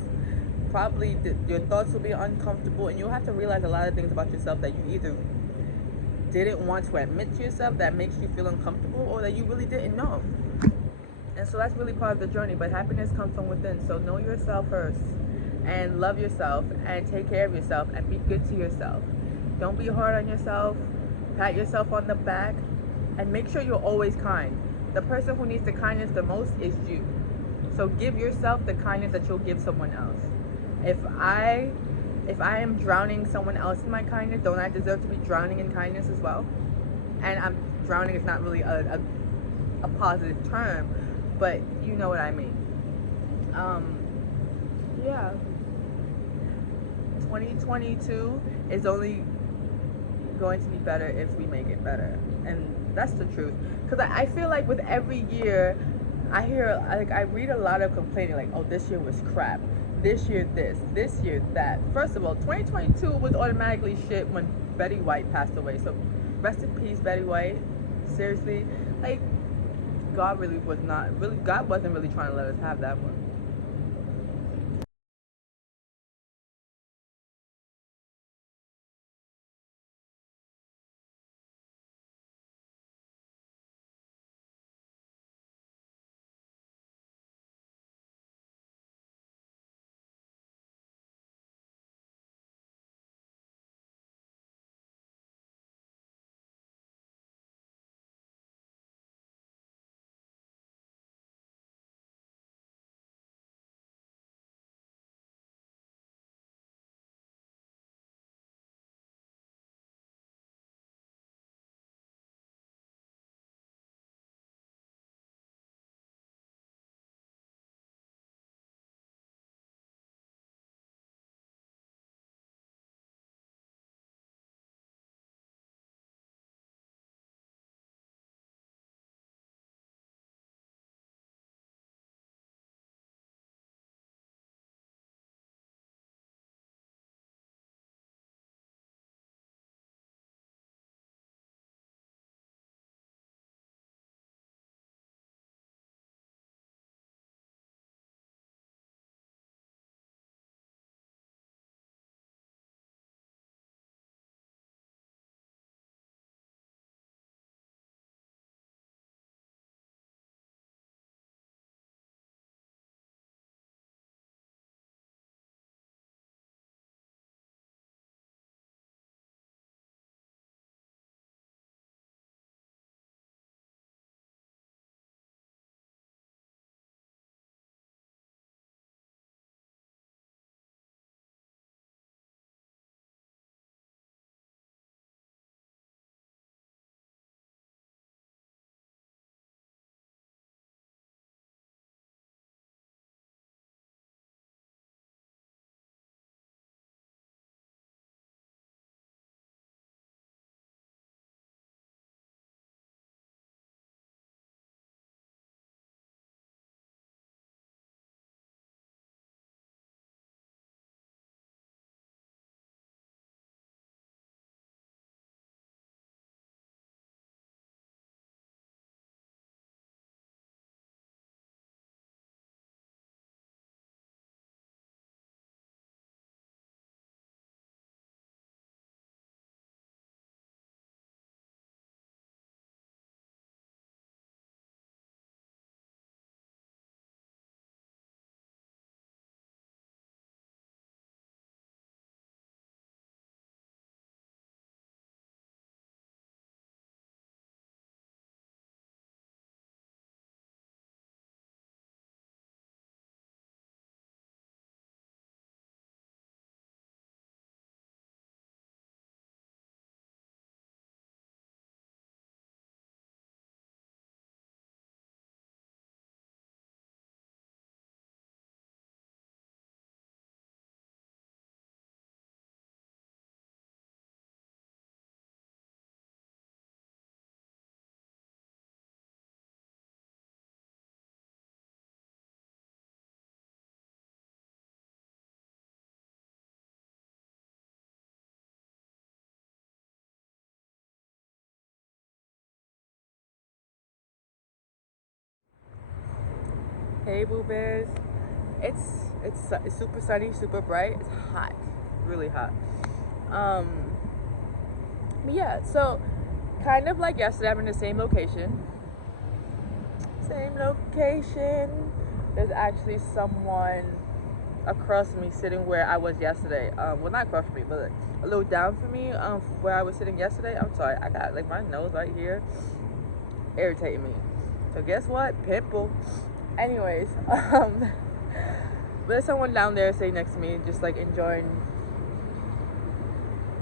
Probably your thoughts will be uncomfortable, and you'll have to realize a lot of things about yourself that you either didn't want to admit to yourself that makes you feel uncomfortable, or that you really didn't know. And so that's really part of the journey. But happiness comes from within. So know yourself first, and love yourself, and take care of yourself, and be good to yourself. Don't be hard on yourself. Pat yourself on the back, and make sure you're always kind. The person who needs the kindness the most is you. So give yourself the kindness that you'll give someone else. If I am drowning someone else in my kindness, don't I deserve to be drowning in kindness as well? And I'm drowning is not really a positive term, but you know what I mean. Yeah. 2022 is only going to be better if we make it better, and that's the truth. Because I feel like with every year, I read a lot of complaining, like, oh, this year was crap, this year this year that. First of all, 2022 was automatically shit when Betty White passed away. So rest in peace, Betty White. Seriously, like, God wasn't really trying to let us have that one. Hey, Boo Bears. It's super sunny, super bright. It's hot, really hot. Um, but yeah, so kind of like yesterday, I'm in the same location. Same location. There's actually someone across me sitting where I was yesterday. Well, not across from me, but a little down from me. Where I was sitting yesterday. I'm sorry, I got like my nose right here irritating me. So guess what? Pimple. Anyways, there's someone down there sitting next to me, just like enjoying.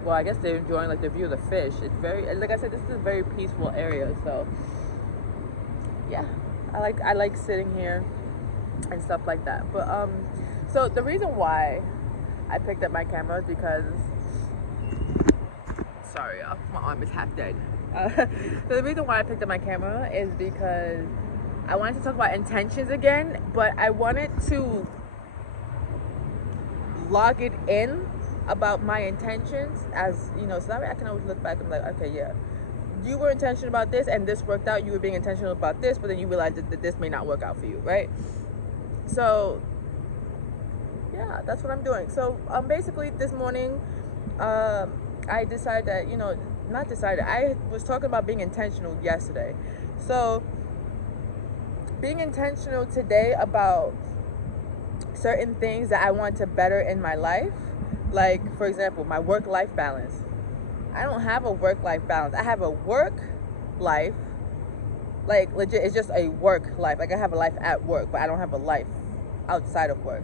Well, I guess they're enjoying like the view of the fish. It's very, like I said, this is a very peaceful area. So yeah, I like sitting here and stuff like that. But so the reason why I picked up my camera is because, sorry, y'all, my arm is half dead. So the reason why I picked up my camera is because I wanted to talk about intentions again, but I wanted to log it in about my intentions, as you know, so that way I can always look back and be like, okay, yeah, you were intentional about this and this worked out. You were being intentional about this, but then you realized that this may not work out for you, right? So yeah, that's what I'm doing. So basically this morning I decided that, you know, not decided, I was talking about being intentional yesterday. So being intentional today about certain things that I want to better in my life, like for example, my work-life balance. I don't have a work-life balance. I have a work life, like legit, it's just a work life. Like I have a life at work, but I don't have a life outside of work.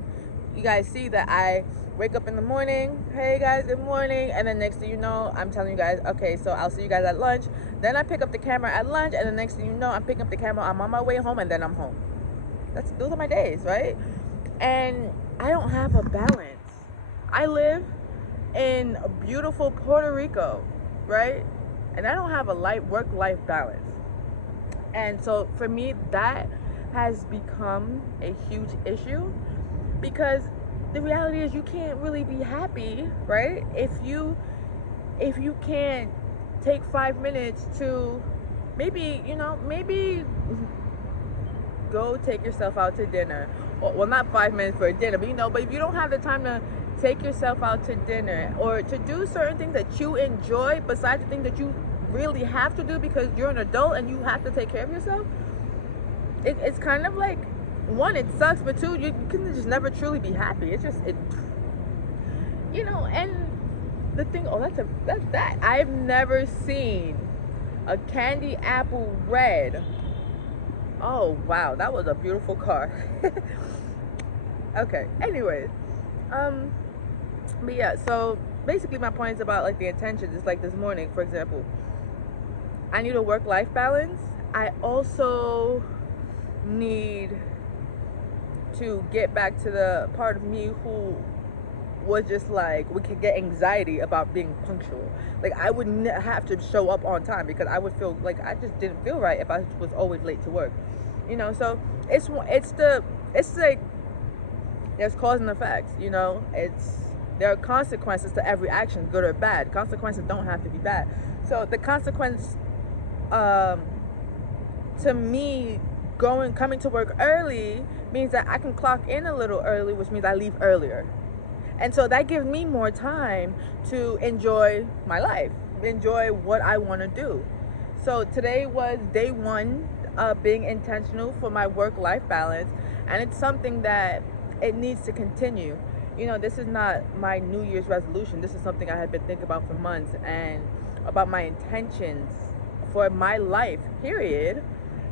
You guys see that I wake up in the morning, hey guys, good morning, and then next thing you know, I'm telling you guys, okay, so I'll see you guys at lunch. Then I pick up the camera at lunch, and the next thing you know, I'm picking up the camera, I'm on my way home, and then I'm home. Those are my days, right? And I don't have a balance. I live in beautiful Puerto Rico, right? And I don't have a work-life balance. And so for me, that has become a huge issue, because the reality is you can't really be happy, right? If you can't take 5 minutes to maybe go take yourself out to dinner. Well, not 5 minutes for a dinner, but if you don't have the time to take yourself out to dinner or to do certain things that you enjoy besides the things that you really have to do because you're an adult and you have to take care of yourself, it's kind of like, one, it sucks, but two, you can just never truly be happy. It's just, and the thing, that's that. I've never seen a candy apple red. Oh wow, that was a beautiful car. Okay, anyways, but yeah, so basically my point is about like the intentions. It's like this morning, for example, I need a work-life balance. I also need to get back to the part of me who was just like, we could get anxiety about being punctual. Like I would have to show up on time because I would feel like I just didn't feel right if I was always late to work. So it's like there's cause and effect. There are consequences to every action, good or bad. Consequences don't have to be bad. So the consequence to me coming to work early means that I can clock in a little early, which means I leave earlier. And so that gives me more time to enjoy my life, enjoy what I want to do. So today was day one of being intentional for my work-life balance, and it's something that it needs to continue. This is not my New Year's resolution. This is something I have been thinking about for months, and about my intentions for my life, period.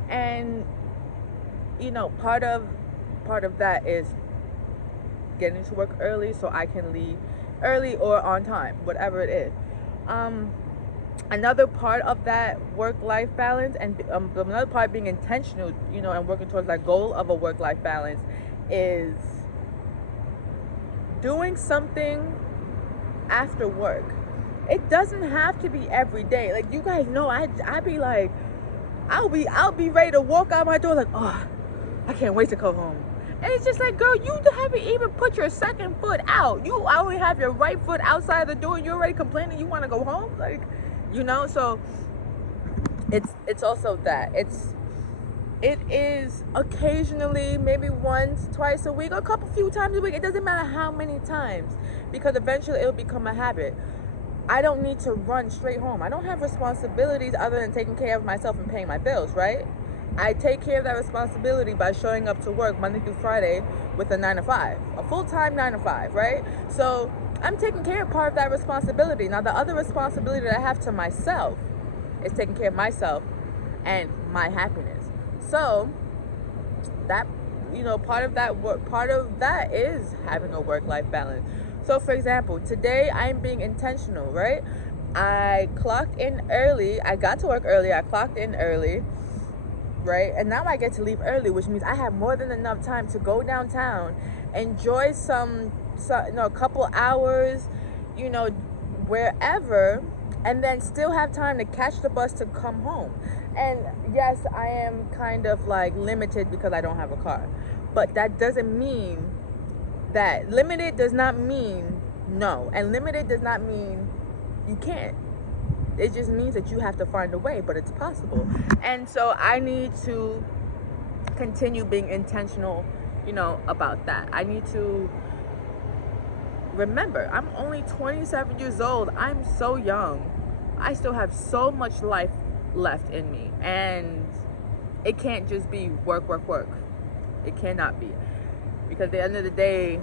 And part of that is getting to work early so I can leave early or on time, whatever it is. Another part of that work-life balance, and another part being intentional, and working towards that goal of a work-life balance, is doing something after work. It doesn't have to be every day. Like, you guys know, I'd be like, I'll be ready to walk out my door like, oh, I can't wait to go home. And it's just like, girl, you haven't even put your second foot out. You only have your right foot outside the door and you're already complaining you want to go home? Like, so it's also that. It's It is occasionally, maybe once, twice a week, or a few times a week. It doesn't matter how many times, because eventually it'll become a habit. I don't need to run straight home. I don't have responsibilities other than taking care of myself and paying my bills, right? I take care of that responsibility by showing up to work Monday through Friday with a 9 to 5, a full-time 9 to 5, right? So I'm taking care of part of that responsibility. Now, the other responsibility that I have to myself is taking care of myself and my happiness. So that, part of that is having a work-life balance. So for example, today I'm being intentional, right? I clocked in early. I got to work early. I clocked in early, right? And now I get to leave early, which means I have more than enough time to go downtown, enjoy a couple hours, wherever, and then still have time to catch the bus to come home. And yes, I am kind of like limited because I don't have a car, but that doesn't mean that limited does not mean no, and limited does not mean you can't. It just means that you have to find a way, but it's possible. And so I need to continue being intentional, about that. I need to remember, I'm only 27 years old. I'm so young. I still have so much life left in me, and it can't just be work. It cannot be, because at the end of the day,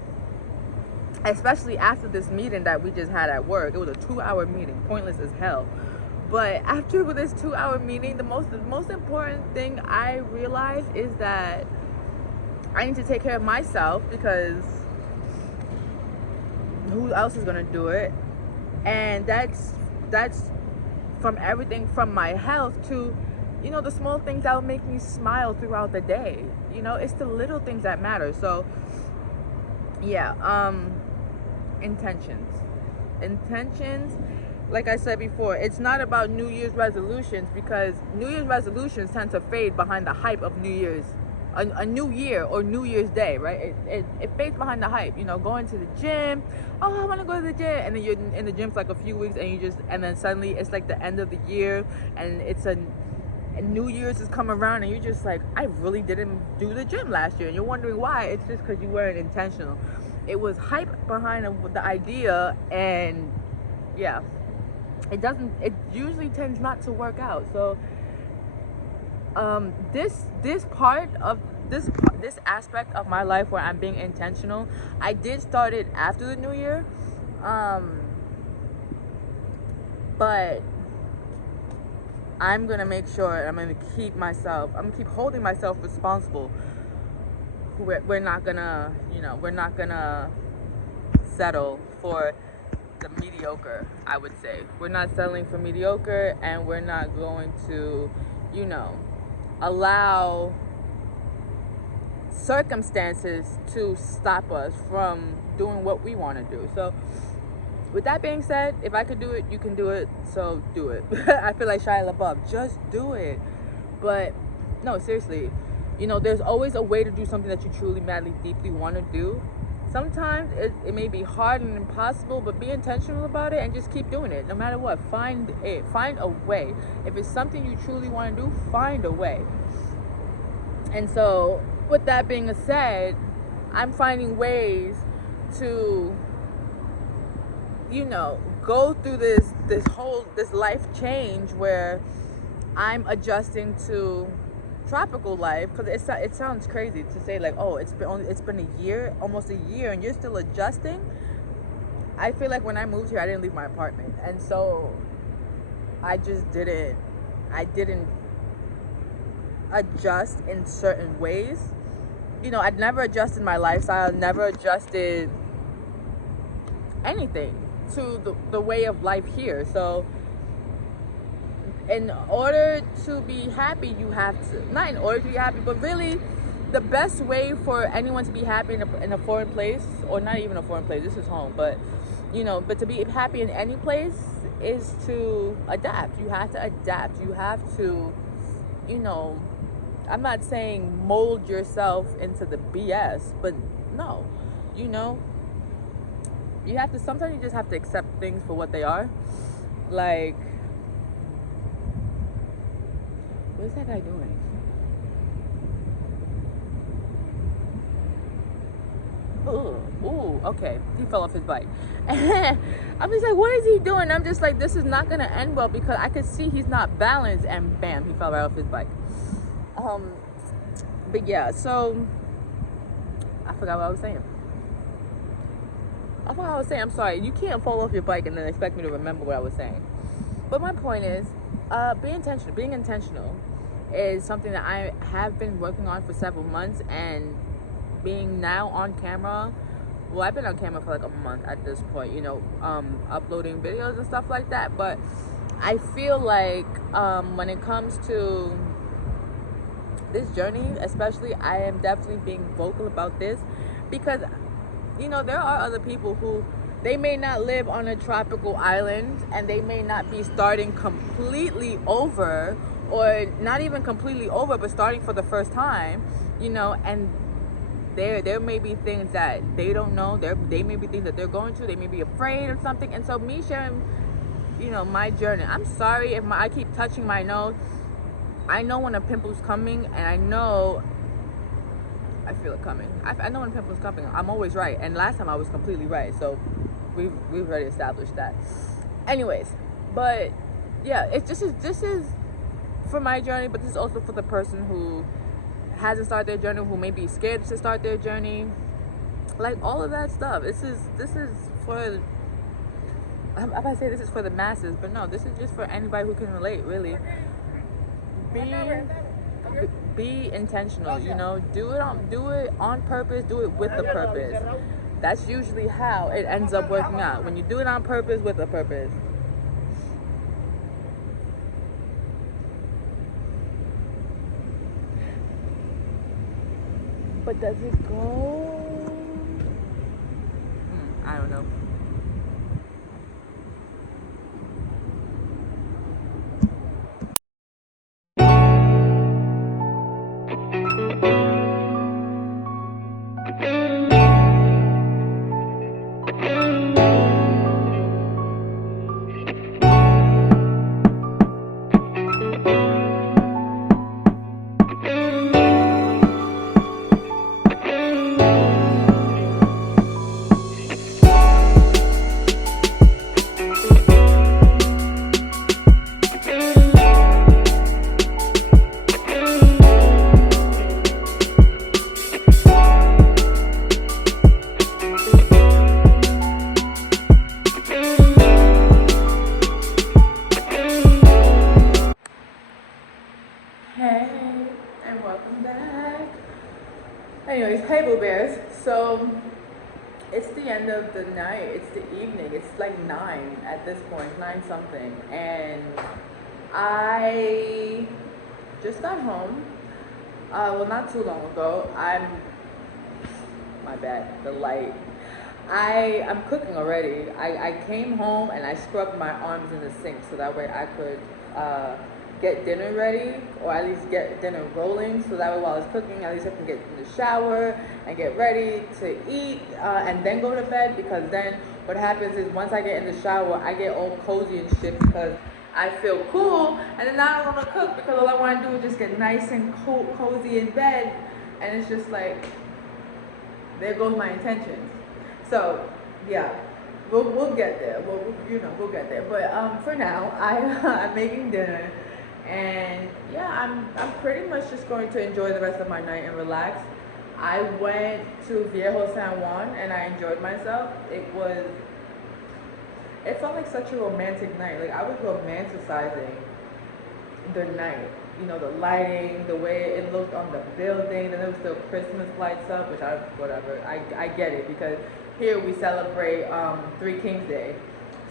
especially after this meeting that we just had at work, it was a 2-hour meeting, pointless as hell. But after this 2-hour meeting, the most important thing I realized is that I need to take care of myself, because who else is gonna do it? And that's from everything from my health to, the small things that will make me smile throughout the day. It's the little things that matter. So yeah, intentions, like I said before, it's not about New Year's resolutions, because New Year's resolutions tend to fade behind the hype of New Year's, a new year or New Year's Day, right? It fades behind the hype. Going to the gym. Oh, I want to go to the gym, and then you're in the gym for like a few weeks, and then suddenly it's like the end of the year, and it's and New Year's is coming around, and you're just like, I really didn't do the gym last year, and you're wondering why. It's just because you weren't intentional. It was hype behind the idea, and yeah, it usually tends not to work out. So this part of this aspect of my life where I'm being intentional, I did start it after the new year, but I'm gonna make sure, I'm gonna keep holding myself responsible. We're not gonna settle for the mediocre. I would say we're not settling for mediocre, and we're not going to allow circumstances to stop us from doing what we want to do. So with that being said, if I could do it, you can do it, so do it. I feel like Shia LaBeouf, just do it. But no, seriously, there's always a way to do something that you truly, madly, deeply want to do. Sometimes it may be hard and impossible, but be intentional about it and just keep doing it. No matter what, find a way. If it's something you truly want to do, find a way. And so with that being said, I'm finding ways to go through this life change where I'm adjusting to tropical life, because it sounds crazy to say, like, oh, it's been a year, almost a year, and you're still adjusting. I feel like when I moved here, I didn't leave my apartment, and so I didn't adjust in certain ways. I'd never adjusted my lifestyle, never adjusted anything to the way of life here. So in order to be happy, you have to, not in order to be happy, but really the best way for anyone to be happy in a foreign place, or not even a foreign place, this is home, but to be happy in any place is to adapt. You have to adapt. You have to, I'm not saying mold yourself into the BS, but no, you have to, sometimes you just have to accept things for what they are. Like, what is that guy doing? ooh, okay, he fell off his bike. And I'm just like, what is he doing? I'm just like, this is not gonna end well, because I could see he's not balanced, and bam, he fell right off his bike. But yeah, so I forgot what I was saying. I'm sorry. You can't fall off your bike and then expect me to remember what I was saying. But my point is, being intentional is something that I have been working on for several months, and being now on camera. Well, I've been on camera for like a month at this point, uploading videos and stuff like that. But I feel like when it comes to this journey, especially, I am definitely being vocal about this, because there are other people who, they may not live on a tropical island, and they may not be starting completely over, or not even completely over, but starting for the first time, and there may be things that they don't know. They may be things that they're going through. They may be afraid of something. And so me sharing, my journey. I'm sorry if I keep touching my nose. I know when a pimple's coming, and I feel it coming. I know when a pimple's coming. I'm always right. And last time I was completely right. So we've already established that. Anyways, but yeah, this is for my journey, but this is also for the person who hasn't started their journey, who may be scared to start their journey, like all of that stuff. This is for, I'm about to say this is for the masses, but no, this is just for anybody who can relate, really. Be intentional, do it on purpose, do it with a purpose. That's usually how it ends up working out, when you do it on purpose with a purpose. But does it go? I don't know. Hey, and welcome back. Anyways, hey Boo Bears. So it's the end of the night. It's the evening. It's like 9 at this point, 9 something, and I just got home. Well, not too long ago. My bad. The light. I'm cooking already. I came home and I scrubbed my arms in the sink so that way I could get dinner ready, or at least get dinner rolling, so that way while I was cooking, at least I can get in the shower and get ready to eat, and then go to bed, because then what happens is once I get in the shower, I get all cozy and shit, because I feel cool, and then now I don't want to cook, because all I want to do is just get nice and cozy in bed, and it's just like, there goes my intentions. So yeah, we'll get there. We'll get there. But for now, I'm making dinner, and yeah, I'm pretty much just going to enjoy the rest of my night and relax. I went to Viejo San Juan and I enjoyed myself. It felt like such a romantic night. Like, I was romanticizing the night. The lighting, the way it looked on the building, then there was still Christmas lights up, which whatever. I get it, because here we celebrate Three Kings Day,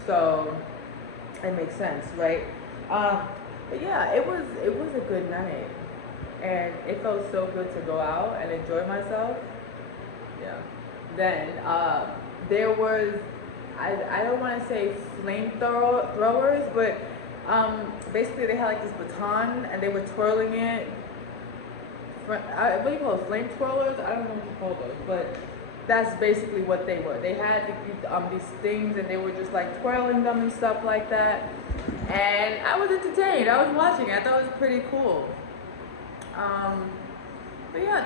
so it makes sense, right? But yeah, it was a good night, and it felt so good to go out and enjoy myself. Yeah. Then there was, I don't want to say flamethrowers, but basically they had like this baton and they were twirling it. What do you call it? Flame twirlers? I don't know what you call those, but that's basically what they were. They had these things and they were just like twirling them and stuff like that. And I was entertained. I was watching it. I thought it was pretty cool. But yeah,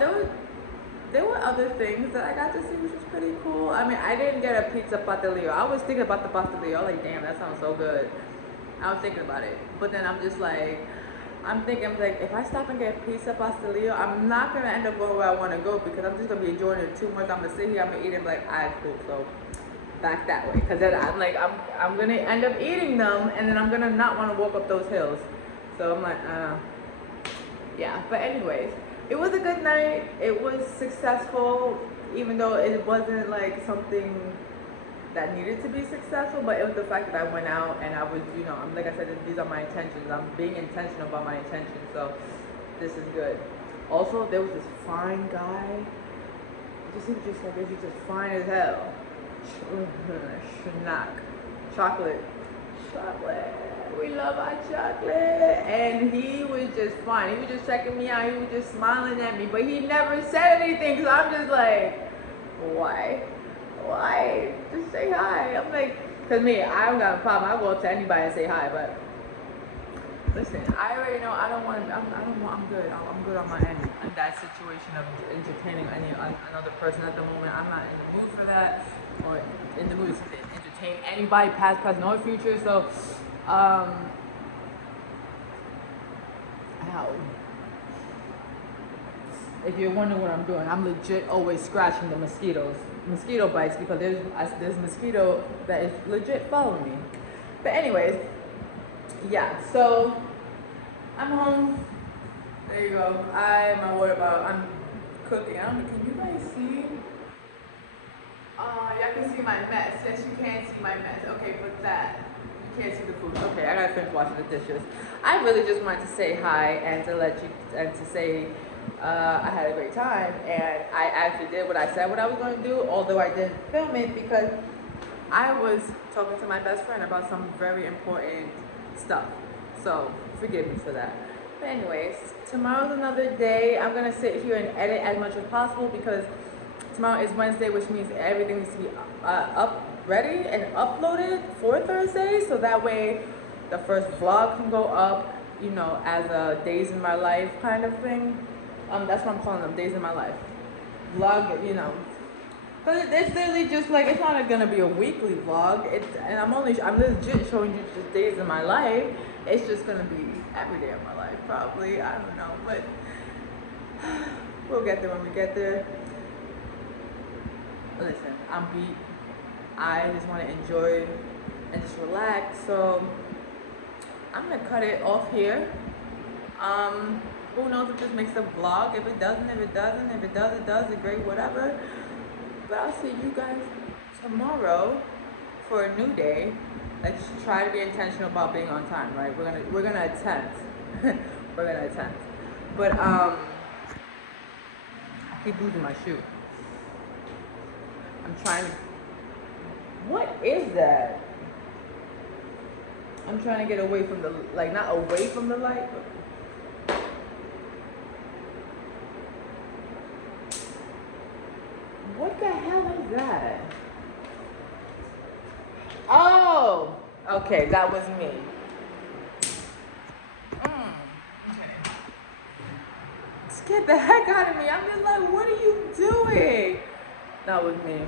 there were other things that I got to see, which was pretty cool. I mean, I didn't get a pizza pastelillo. I was thinking about the pastelillo. I was like, damn, that sounds so good. I was thinking about it, but then I'm just like, I'm thinking like, if I stop and get pizza pastelillo, I'm not gonna end up going where I want to go because I'm just gonna be enjoying it too much. I'm gonna sit here, I'm gonna eat it, and be like, alright, cool. So back that way, because then I'm like, I'm gonna end up eating them, and then I'm gonna not want to walk up those hills. So I'm like, yeah. But anyways, it was a good night. It was successful, even though it wasn't like something that needed to be successful, but it was the fact that I went out and I was, you know, I'm like I said, these are my intentions. I'm being intentional about my intentions, so this is good. Also, there was this fine guy. He was just like, he was just fine as hell. Schnack. Chocolate. We love our chocolate. And he was just fine. He was just checking me out. He was just smiling at me, but he never said anything because I'm just like, why? Just say hi. I'm like, because me, I don't got a problem. I'll go up to anybody and say hi, but listen, I already know I don't want to, I'm good. I'm good on my end in that situation of entertaining another person at the moment. I'm not in the mood for that, or in the mood to entertain anybody, past, present, or future. So, ow. If you're wondering what I'm doing, I'm legit always scratching the mosquito bites, because there's mosquito that is legit following me. But anyways, yeah, so I'm home. There you go. I'm cooking. I don't know, can you guys see? Y'all can see my mess. Yes, you can see my mess. Okay, but that, you can't see the food. Okay, I gotta finish washing the dishes. I really just wanted to say hi and to say I had a great time, and I actually did what I said what I was going to do, although I didn't film it because I was talking to my best friend about some very important stuff. So forgive me for that. But anyways, tomorrow's another day. I'm going to sit here and edit as much as possible because tomorrow is Wednesday, which means everything needs to be ready and uploaded for Thursday, so that way the first vlog can go up, you know, as a days in my life kind of thing. That's what I'm calling them, days in my life. Vlog, you know. But it's literally just like, it's not gonna be a weekly vlog. And I'm legit showing you just days in my life. It's just gonna be every day of my life, probably. I don't know, but we'll get there when we get there. Listen, I'm beat. I just want to enjoy and just relax. So I'm gonna cut it off here. Who knows if this makes a vlog? If it doesn't, if it doesn't, if it does, it does, it great, whatever. But I'll see you guys tomorrow for a new day. Let's try to be intentional about being on time, right? We're gonna attempt. We're gonna attempt. But I keep losing my shoe. I'm trying to. What is that? I'm trying to get away from the, like, not away from the light, but what the hell is that? Oh, okay, that was me. Okay. Scared the heck out of me. I'm just like, what are you doing? That was me.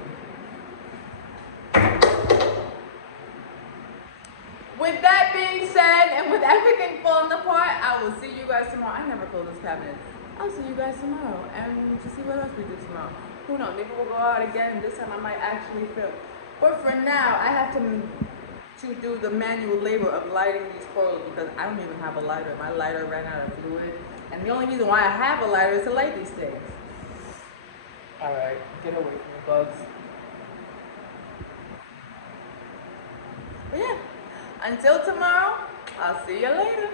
With that being said, and with everything falling apart, I will see you guys tomorrow. I never close this cabinet. I'll see you guys tomorrow, and to see what else we do tomorrow. Who knows? Maybe we'll go out again. This time I might actually film. But for now, I have to do the manual labor of lighting these coils because I don't even have a lighter. My lighter ran out of fluid, and the only reason why I have a lighter is to light these things. All right, get away from the bugs. But yeah, until tomorrow, I'll see you later.